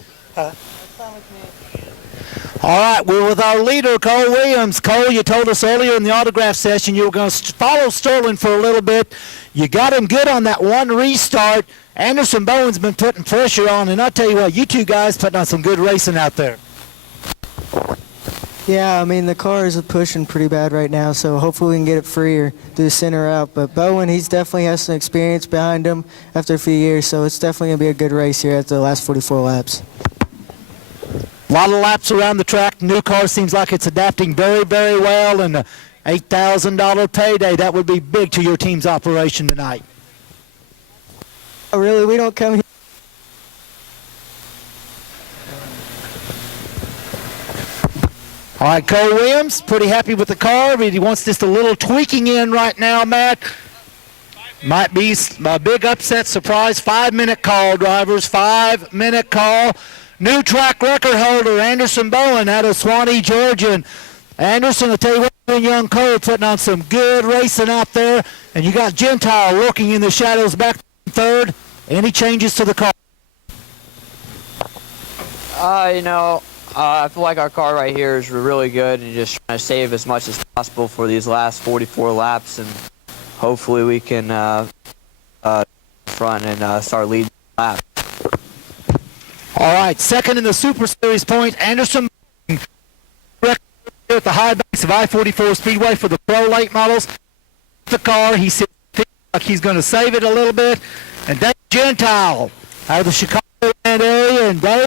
All right, we're with our leader, Cole Williams. Cole, you told us earlier in the autograph session you were going to follow Sterling for a little bit. You got him good on that one restart. Anderson Bowen's been putting pressure on, and I'll tell you what, you two guys putting on some good racing out there. Yeah, I mean, the car is pushing pretty bad right now, so hopefully we can get it free or do the center out. But Bowen, he's definitely has some experience behind him after a few years, so it's definitely going to be a good race here after the last 44 laps. A lot of laps around the track. New car seems like it's adapting very, very well, and the $8,000 payday, that would be big to your team's operation tonight. Oh, really? We don't come here. All right, Cole Williams, pretty happy with the car, but he wants just a little tweaking in right now, Matt. Might be a big upset surprise. 5-minute call, drivers, 5-minute call. New track record holder, Anderson Bowen out of Swanee, Georgia. And Anderson, I'll tell you what, you and young Cole putting on some good racing out there. And you got Gentile working in the shadows back third. Any changes to the car? I feel like our car right here is really good and just trying to save as much as possible for these last 44 laps. And hopefully we can front and start leading the lap. All right, second in the Super Series point, Anderson at the high banks of I-44 Speedway for the pro late models. The car, he said like he's going to save it a little bit. And Dave Gentile out of the Chicago area, and Dave,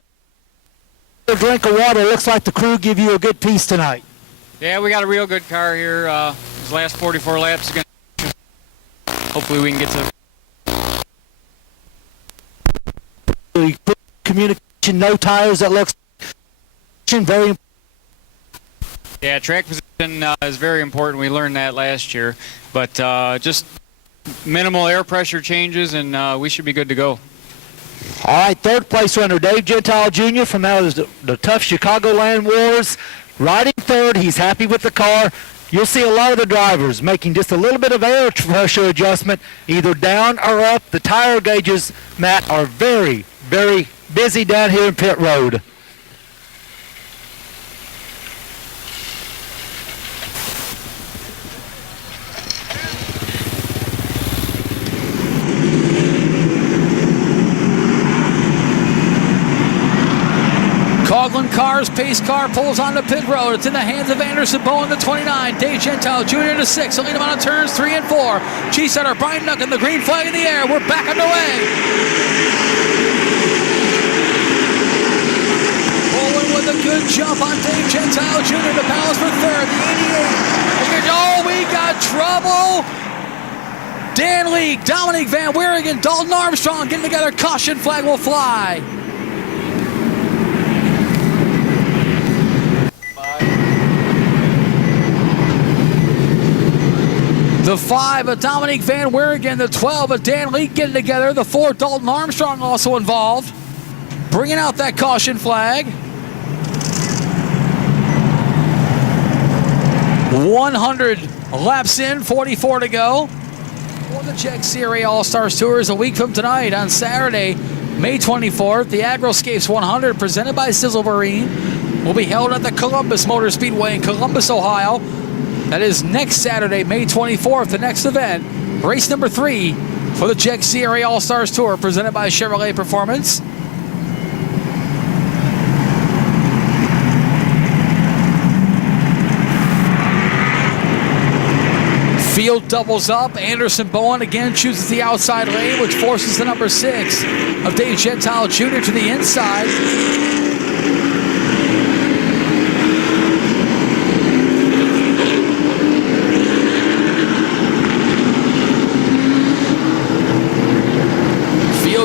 a drink of water. Looks like the crew give you a good piece tonight. Yeah, we got a real good car here. These last 44 laps are going to, hopefully we can get to communication, no tires, that looks Very Yeah, track position is very important. We learned that last year. But just minimal air pressure changes, and we should be good to go. All right, third place runner Dave Gentile Jr. from out of the tough Chicagoland Wars. Riding third, he's happy with the car. You'll see a lot of the drivers making just a little bit of air pressure adjustment, either down or up. The tire gauges, Matt, are very, very busy down here in pit road. Coughlin Cars, pace car pulls on the pit road. It's in the hands of Anderson Bowen, the 29. Dave Gentile Jr. to 6. He'll lead him on turns 3 and 4. G-Setter Brian Duncan, the green flag in the air. We're back underway. Bowen with a good jump on Dave Gentile Jr. to balance for third. The 88. Oh, we got trouble. Dan Leake, Dominic Van Wieringen, Dalton Armstrong getting together. Caution flag will fly. The 5 of Dominic Van Wieringen, the 12 of Dan Leake getting together. The 4, Dalton Armstrong also involved. Bringing out that caution flag. 100 laps in, 44 to go. For the Jegs CRA All-Stars Tour is a week from tonight on Saturday, May 24th. The Agroscapes 100 presented by Sizzle Marine will be held at the Columbus Motor Speedway in Columbus, Ohio. That is next Saturday, May 24th, the next event. Race number 3 for the Jegs CRA All-Stars Tour, presented by Chevrolet Performance. Field doubles up. Anderson Bowen again chooses the outside lane, which forces the number 6 of Dave Gentile Jr. to the inside.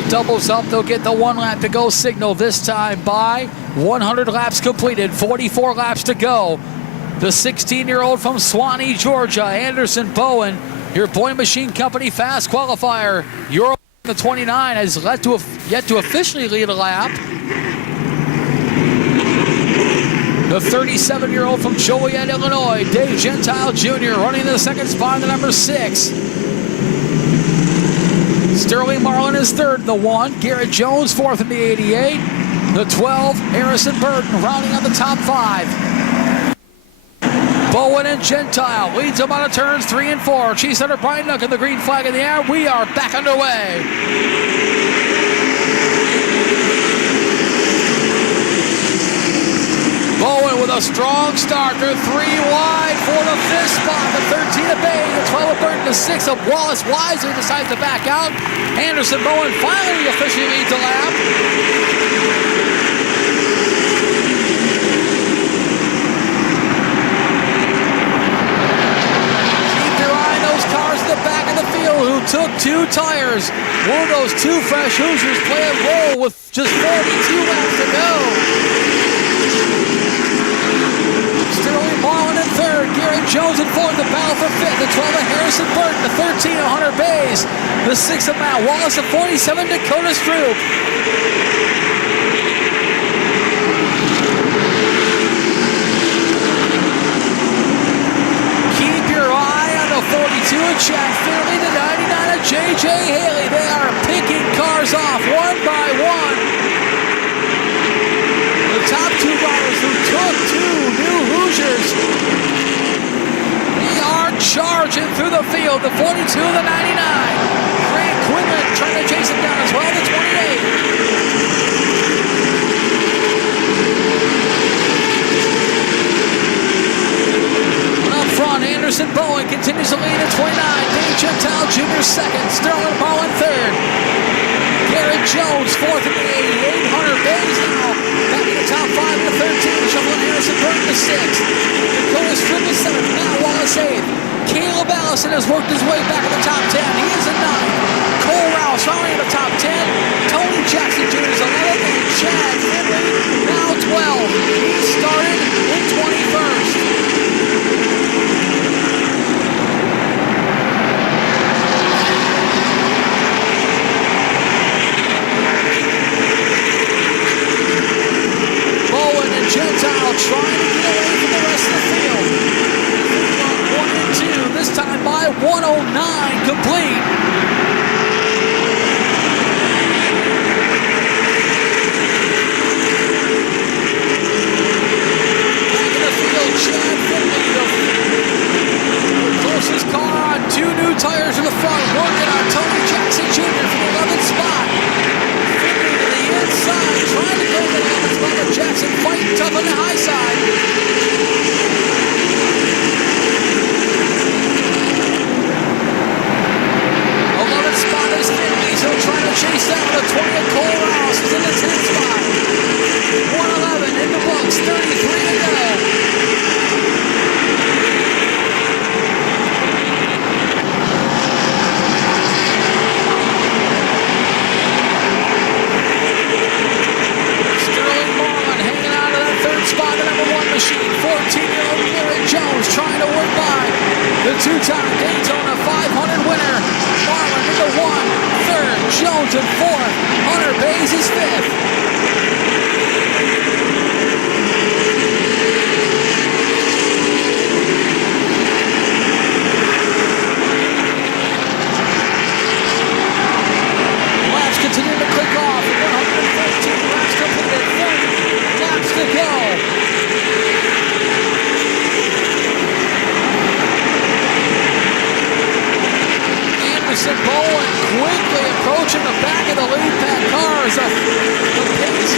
Doubles up, they'll get the 1 lap to go signal this time by 100 laps completed, 44 laps to go. The 16-year-old from Swanee, Georgia, Anderson Bowen, your Boyd Machine Company fast qualifier. Your the 29 has yet to officially lead a lap. The 37-year-old from Joliet, Illinois, Dave Gentile Jr. running the second spot, the number 6. Sterling Marlin is third in the 1. Garrett Jones fourth in the 88. The 12, Harrison Burton rounding on the top 5. Bowen and Gentile leads them on turns 3 and 4. Chief Center Brian Duncan, the green flag in the air. We are back underway. Bowen with a strong start. They're 3 wide for the 5th spot. The 13 of Bay, the 12 of Burton, the 6 of Wallace wisely decides to back out. Anderson Bowen finally officially leads the lap. Keep your eye on those cars in the back of the field who took 2 tires. One of those 2 fresh Hoosiers play a role with just 42 laps to go. Sterling Marlin in third, Garrett Jones in fourth, the battle for 5th, the 12 of Harrison Burton, the 13 of Hunter Bays, the 6 of Matt Wallace, the 47 Dakota Stroop. Keep your eye on the 42 of Chad Finley, the 99 of J.J. Haley. They are picking cars off one by one. The top 2 riders who took 2 new Hoosiers. They are charging through the field. The 42, the 99. Grant Quinlan trying to chase him down as well, the 28. Up front, Anderson Bowen continues to lead at 29. Dave Gentile Jr. second. Sterling Marlin third. Garrett Jones fourth in the 88. Hunter Bays now back in the top 5 in the 13. Shuffling Harrison Burton to 6th. Dakota Stroop is 7th. Matt Wallace 8th. Caleb Allison has worked his way back in the top 10. He is in 9th. Cole Rouse finally in the top 10. Tony Jackson Jr. is 11th. And Chad Finley now 12. He Gentile trying to get away from the rest of the field. 1 and 2, this time by 109 complete. Back in the field, Chad Finley, the closest car on 2 new tires in the front, working on Tony Jackson Jr. for the 11th spot. Finley to the inside, trying to go to the 11th spot, but Jackson fighting tough on the high side. Spot is Finley, so trying to chase down the 20 of Cole Rouse. He's in the 10th spot. 111 in the books, 33 to go. Sterling Marlin hanging out of that 3rd spot, the number 1 machine. 14-year-old Garrett Jones trying to work by the 2-time Daytona 500 winner. Marlin into 1, 3rd, Jones in 4th, Hunter Bays is 5th. Laps continue to click off, 115 laps completed, 30 laps to go. Bowen quickly approaching the back of the lead pack cars. The pace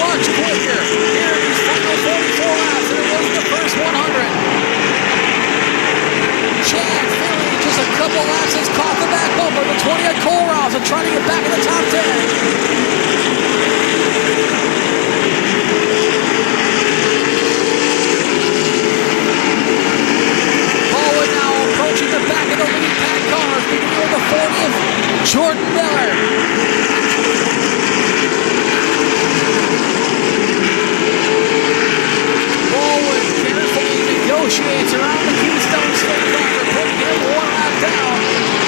much quicker here in these final 44 laps than it was in the first 100. Chad Finley just a couple laps has caught the back bumper. The 20 at Cole Rouse and trying to get back in the top 10. The back of the lead pack cars, beginning with the 40th, Jordan Miller. Baldwin carefully negotiates around the Keystone State driver, putting him 1 lap down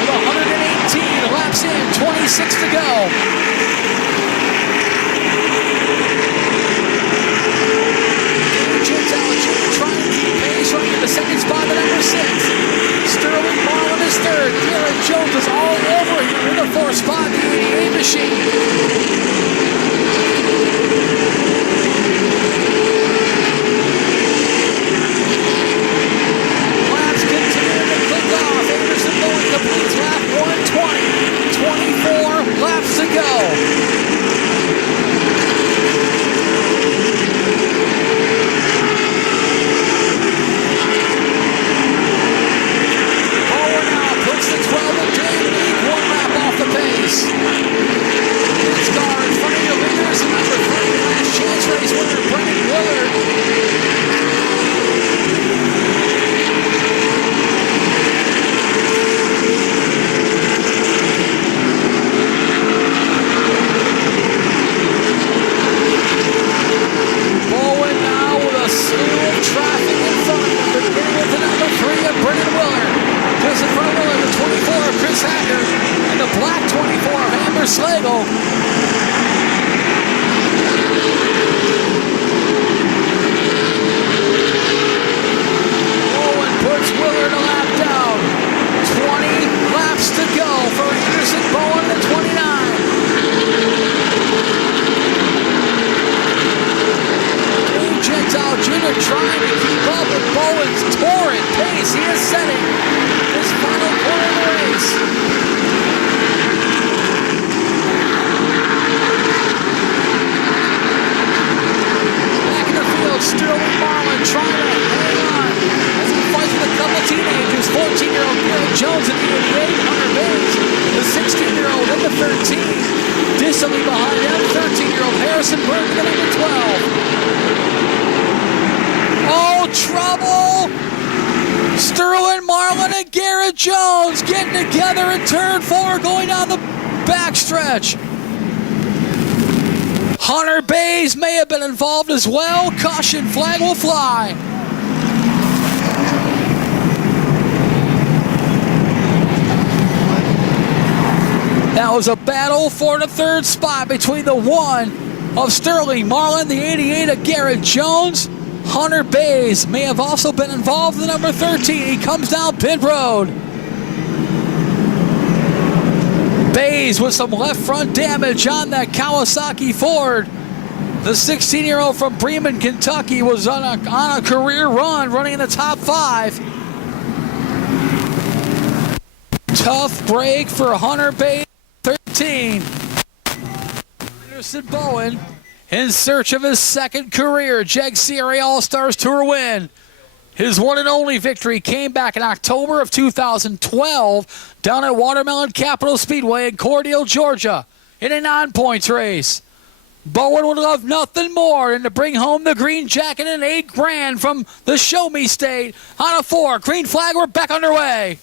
with 118 laps in, 26 to go. Trying to keep pace, running in the 2nd spot at number 6. Sterling Marlin is 3rd. Garrett Jones is all over here in the 4th spot, the 88 machine. Laps continue to click off. Anderson Bowen completes lap 120. 24 laps to go. The 12 and Dave lead 1 lap off the pace. This car in front of your leaders and number 3 last chance race winner Brennan Willard. Bowen now with a slew of traffic in front of him, beginning with the number 3 of Brennan Willard. Just in front of Willard, the 24 of Chris Hacker, and the black 24 of Amber Slagle. Owen puts Willard a lap down. 20 laps to go for Anderson Bowen at 29. Dave Gentile Jr. trying to keep up with Bowen's torrent pace. He is setting his final corner of the race. Back in the field, Sterling Marlin trying to hang on as he fights with a couple teenagers. 14-year-old Garrett Jones in the 88, Hunter Bays, the 16-year-old in the 13. Distantly behind him, 13-year-old Harrison Berg in the number 12. Oh, trouble! Sterling Marlin and Garrett Jones getting together in turn 4 going down the backstretch. Hunter Bays may have been involved as well. Caution flag will fly. That was a battle for the 3rd spot between the 1 of Sterling Marlin, the 88 of Garrett Jones. Hunter Bays may have also been involved in the number 13. He comes down pit road. Bays with some left front damage on that Kawasaki Ford. The 16-year-old from Bremen, Kentucky was on a career run, running in the top 5. Tough break for Hunter Bays, 13. Anderson Bowen in search of his second career Jegs CRA All-Stars Tour win. His one and only victory came back in October of 2012 down at Watermelon Capital Speedway in Cordele, Georgia, in a non-points race. Bowen would love nothing more than to bring home the green jacket and $8 grand from the Show Me State. On a 4, green flag, we're back underway.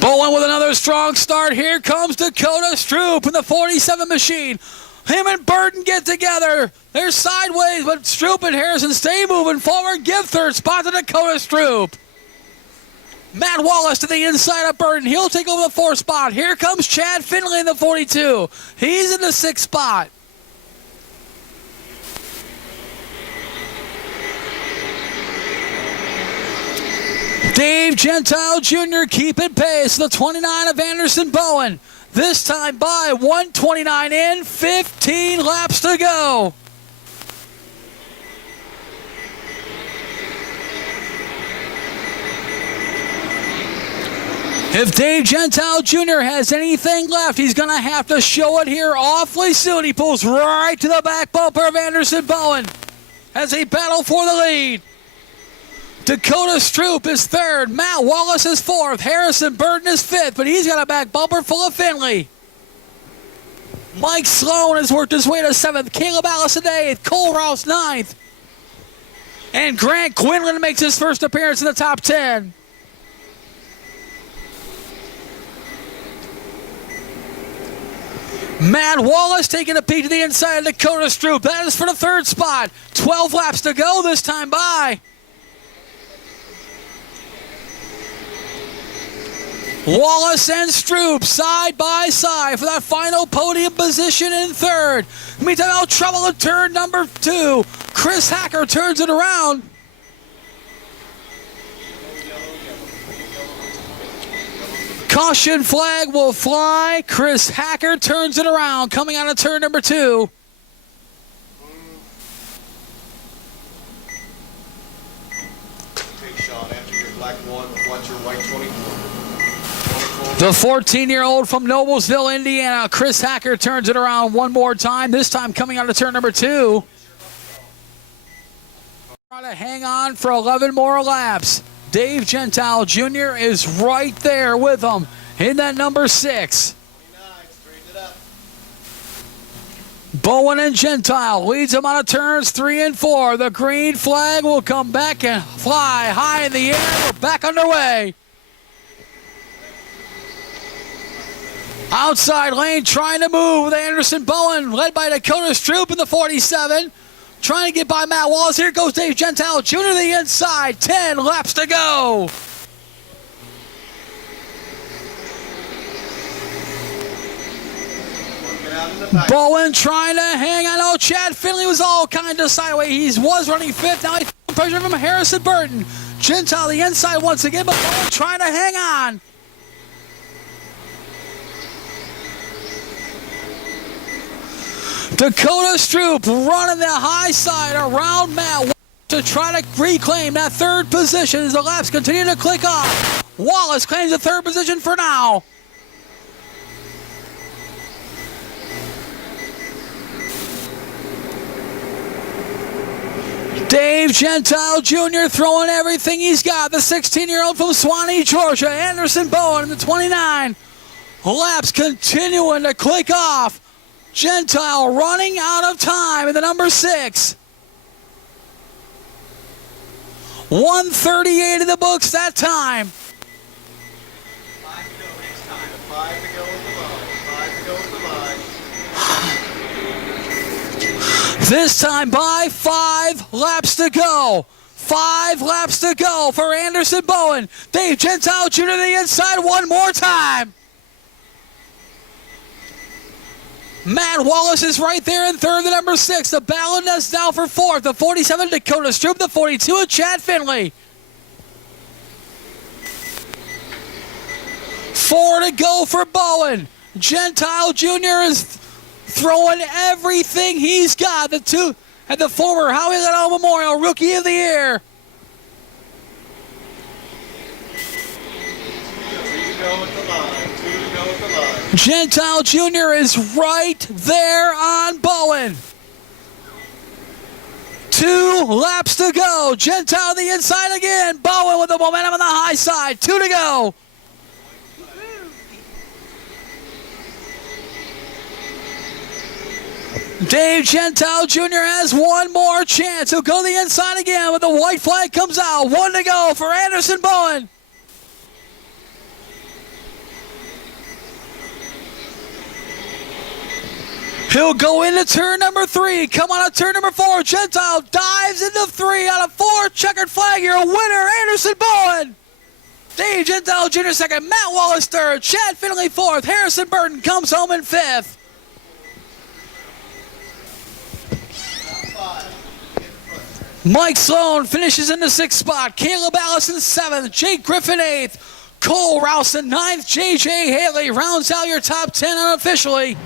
Bowen with another strong start. Here comes Dakota Stroop in the 47 machine. Him and Burton get together. They're sideways, but Stroop and Harrison stay moving forward. Give third spot to Dakota Stroop. Matt Wallace to the inside of Burton. He'll take over the 4th spot. Here comes Chad Finley in the 42. He's in the 6th spot. Dave Gentile Jr. keeping pace. The 29 of Anderson Bowen. This time by 1:29 in, 15 laps to go. If Dave Gentile Jr. has anything left, he's going to have to show it here awfully soon. He pulls right to the back bumper of Anderson Bowen as they battle for the lead. Dakota Stroop is 3rd. Matt Wallace is 4th. Harrison Burton is 5th, but he's got a back bumper full of Finley. Mike Sloan has worked his way to 7th. Caleb Allison 8th. Cole Rouse 9th. And Grant Quinlan makes his first appearance in the top 10. Matt Wallace taking a peek to the inside of Dakota Stroop. That is for the 3rd spot. 12 laps to go this time by. Wallace and Stroop side by side for that final podium position in 3rd. Meantime, out trouble in turn number 2. Chris Hacker turns it around. Caution flag will fly. Chris Hacker turns it around, coming out of turn number 2. Big shot after your black one, watch your white 24. The 14-year-old from Noblesville, Indiana, Chris Hacker turns it around one more time, this time coming out of turn number 2. Trying to hang on for 11 more laps. Dave Gentile Jr. is right there with him in that number 6. 29, straighten it up. Bowen and Gentile leads them out of turns 3 and 4. The green flag will come back and fly high in the air. We're back underway. Outside lane trying to move with Anderson Bowen, led by Dakota Stroop in the 47. Trying to get by Matt Wallace. Here goes Dave Gentile Jr. to the inside. 10 laps to go. Bowen trying to hang on. Oh, Chad Finley was all kind of sideways. He was running 5th. Now he's pressure from Harrison Burton. Gentile the inside once again, but Bowen trying to hang on. Dakota Stroop running the high side around Matt to try to reclaim that 3rd position as the laps continue to click off. Wallace claims the 3rd position for now. Dave Gentile Jr. throwing everything he's got. The 16-year-old from Swanee, Georgia, Anderson Bowen in the 29. Laps continuing to click off. Gentile running out of time in the number 6. 1:38 in the books that time. 5 to go next time. 5 to go in the line. 5 to go in the line. This time by 5 laps to go. 5 laps to go for Anderson Bowen. Dave Gentile Jr. to the inside one more time. Matt Wallace is right there in third, the number 6. The Balliness now for fourth. The 47, Dakota Stroop. The 42, of Chad Finley. 4 to go for Bowen. Gentile Jr. is throwing everything he's got. The 2 and the former Howie Liddell Memorial Rookie of the Year. Gentile Jr. is right there on Bowen. 2 laps to go. Gentile the inside again. Bowen with the momentum on the high side. 2 to go. Dave Gentile Jr. has one more chance. He'll go the inside again, but the white flag comes out. 1 to go for Anderson Bowen. He'll go into turn number 3. Come on to turn number 4. Gentile dives into 3 out of 4. Checkered flag. Your winner, Anderson Bowen. Dave Gentile Jr. second. Matt Wallace third. Chad Finley fourth. Harrison Burton comes home in 5th. Mike Sloan finishes in the 6th spot. Caleb Allison 7th. Jake Griffin 8th. Cole Rowson 9th. J.J. Haley rounds out your top 10 unofficially.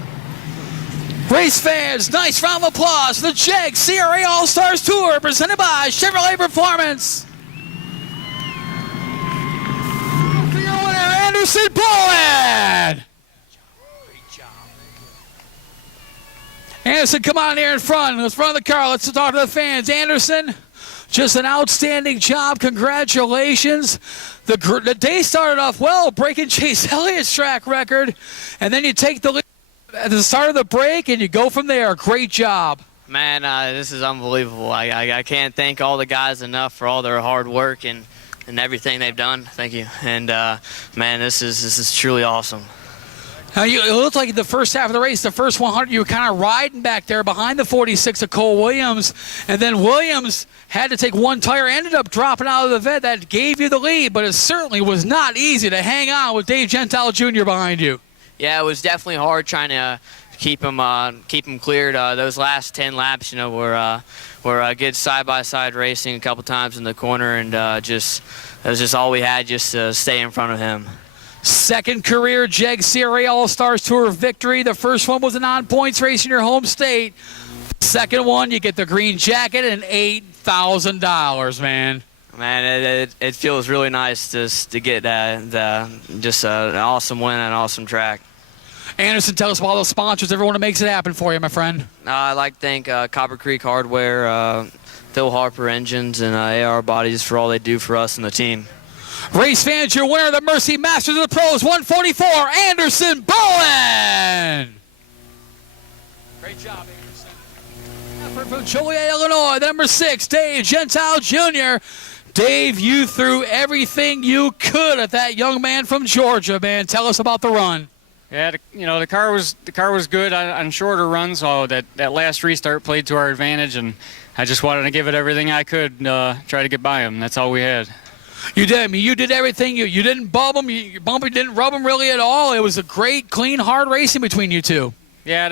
Race fans, nice round of applause for the Jegs CRA All-Stars Tour presented by Chevrolet Performance. For your winner, Anderson Bowen. Anderson, come on here in front. Let's run the car. Let's talk to the fans. Anderson, just an outstanding job. Congratulations. The day started off well, breaking Chase Elliott's track record, and then you take the lead at the start of the break, and you go from there. Great job. Man, this is unbelievable. I can't thank all the guys enough for all their hard work and everything they've done. Thank you. And, man, this is truly awesome. Now, it looked like the first half of the race, the first 100, you were kind of riding back there behind the 46 of Cole Williams, and then Williams had to take one tire, ended up dropping out of the vet. That gave you the lead, but it certainly was not easy to hang on with Dave Gentile Jr. behind you. Yeah, it was definitely hard trying to keep him cleared. Those last 10 laps, you know, were good side-by-side racing a couple times in the corner, and that was just all we had, just to stay in front of him. Second career Jegs CRA All-Stars Tour victory. The first one was a non-points race in your home state. Second one, you get the green jacket and $8,000, man. Man, it feels really nice to get an awesome win and an awesome track. Anderson, tell us about all those sponsors, everyone that makes it happen for you, my friend. I'd like to thank Copper Creek Hardware, Phil Harper Engines, and AR Bodies for all they do for us and the team. Race fans, your winner of the Mercy Masters of the Pros 144, Anderson Bowen. Great job, Anderson. Effort from Joliet, Illinois, the number 6, Dave Gentile Jr. Dave, you threw everything you could at that young man from Georgia, man. Tell us about the run. Yeah, the car was good on shorter runs. So that last restart played to our advantage, and I just wanted to give it everything I could, try to get by him. That's all we had. You did. I mean, you did everything. You didn't bump him. You didn't rub him really at all. It was a great, clean, hard racing between you two. Yeah,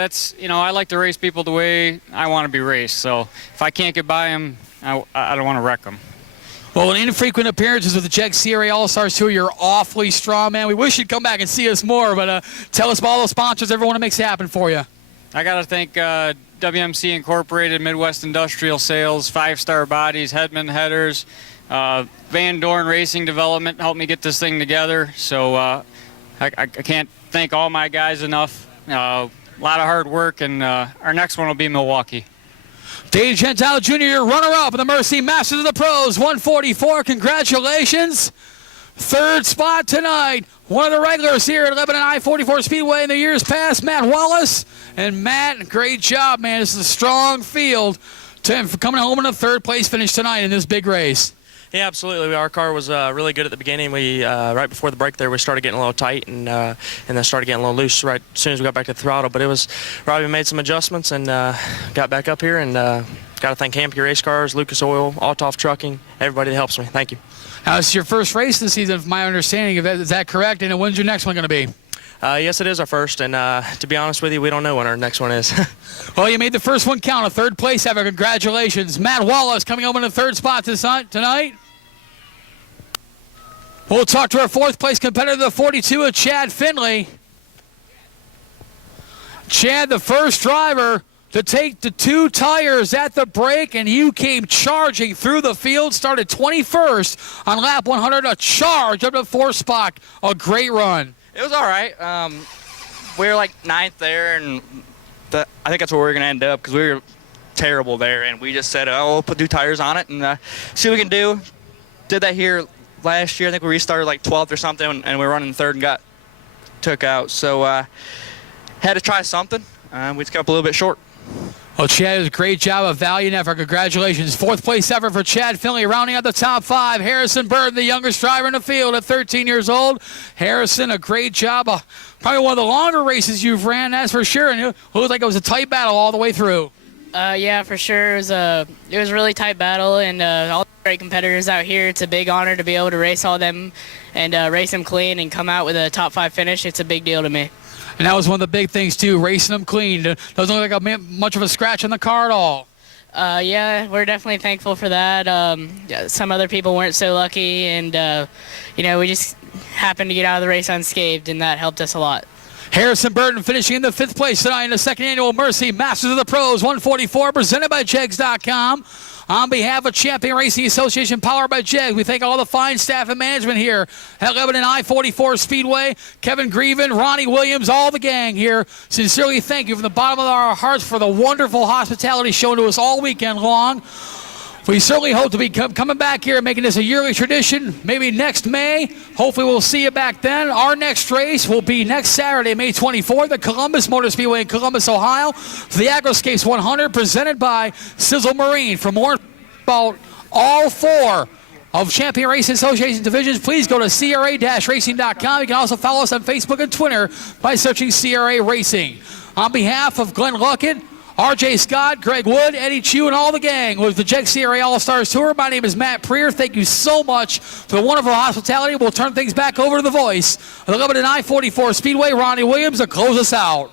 I like to race people the way I want to be raced. So if I can't get by him, I don't want to wreck him. Well, in infrequent appearances with the Jegs CRA All-Stars Tour, you're awfully strong, man. We wish you'd come back and see us more, but tell us about all those sponsors, everyone that makes it happen for you. I got to thank WMC Incorporated, Midwest Industrial Sales, 5-Star Bodies, Hedman Headers, Van Dorn Racing Development helped me get this thing together. So I can't thank all my guys enough. A lot of hard work, and our next one will be Milwaukee. Dave Gentile Jr., runner-up in the Mercy Masters of the Pros, 144. Congratulations. Third spot tonight. One of the regulars here at Lebanon I-44 Speedway in the years past, Matt Wallace. And Matt, great job, man. This is a strong field for coming home in a third-place finish tonight in this big race. Yeah, absolutely. Our car was really good at the beginning. We right before the break there, we started getting a little tight and then started getting a little loose right as soon as we got back to the throttle. But it was right. We made some adjustments and got back up here and Got to thank Hampy Race Cars, Lucas Oil, Altoff Trucking, everybody that helps me. Thank you. Now, it's your first race this season, from my understanding. Is that correct? And when's your next one going to be? Yes, it is our first, and to be honest with you, we don't know when our next one is. Well, you made the first one count, a third place ever. Congratulations. Matt Wallace coming home in the third spot tonight. We'll talk to our fourth place competitor, the 42 of Chad Finley. Chad, the first driver to take the 2 tires at the break, and you came charging through the field, started 21st on lap 100, a charge up to 4th spot. A great run. It was all right. We were like 9th there, and I think that's where we were going to end up because we were terrible there, and we just said, oh, we'll put 2 tires on it and see what we can do. Did that here last year. I think we restarted like 12th or something, and we were running 3rd and got took out. So had to try something. We just got up a little bit short. Well, Chad does a great job, of valiant effort. Congratulations. 4th place effort for Chad Finley. Rounding out the top 5, Harrison Burton, the youngest driver in the field at 13 years old. Harrison, a great job. Probably one of the longer races you've ran, that's for sure. And it looked like it was a tight battle all the way through. Yeah, for sure. It was a really tight battle, and all the great competitors out here. It's a big honor to be able to race all of them and race them clean and come out with a top 5 finish. It's a big deal to me. And that was one of the big things, too, racing them clean. Doesn't look like much of a scratch on the car at all. Yeah, we're definitely thankful for that. Some other people weren't so lucky, and, we just happened to get out of the race unscathed, and that helped us a lot. Harrison Burton finishing in the 5th place tonight in the 2nd annual Mercy Masters of the Pros 144, presented by Jegs.com. On behalf of Champion Racing Association, powered by Jegs, we thank all the fine staff and management here at Lebanon I-44 Speedway, Kevin Grieven, Ronnie Williams, all the gang here. Sincerely thank you from the bottom of our hearts for the wonderful hospitality shown to us all weekend long. We certainly hope to be coming back here and making this a yearly tradition, maybe next May. Hopefully we'll see you back then. Our next race will be next Saturday, May 24th, at Columbus Motor Speedway in Columbus, Ohio, for the Agroscapes 100, presented by Sizzle Marine. For more about all 4 of Champion Racing Association divisions, please go to CRA-racing.com. You can also follow us on Facebook and Twitter by searching CRA Racing. On behalf of Glenn Luckett, RJ Scott, Greg Wood, Eddie Chu, and all the gang with the Jegs CRA All-Stars Tour. My name is Matt Preer. Thank you so much for the wonderful hospitality. We'll turn things back over to the voice of the Lebanon I-44 Speedway, Ronnie Williams, to close us out.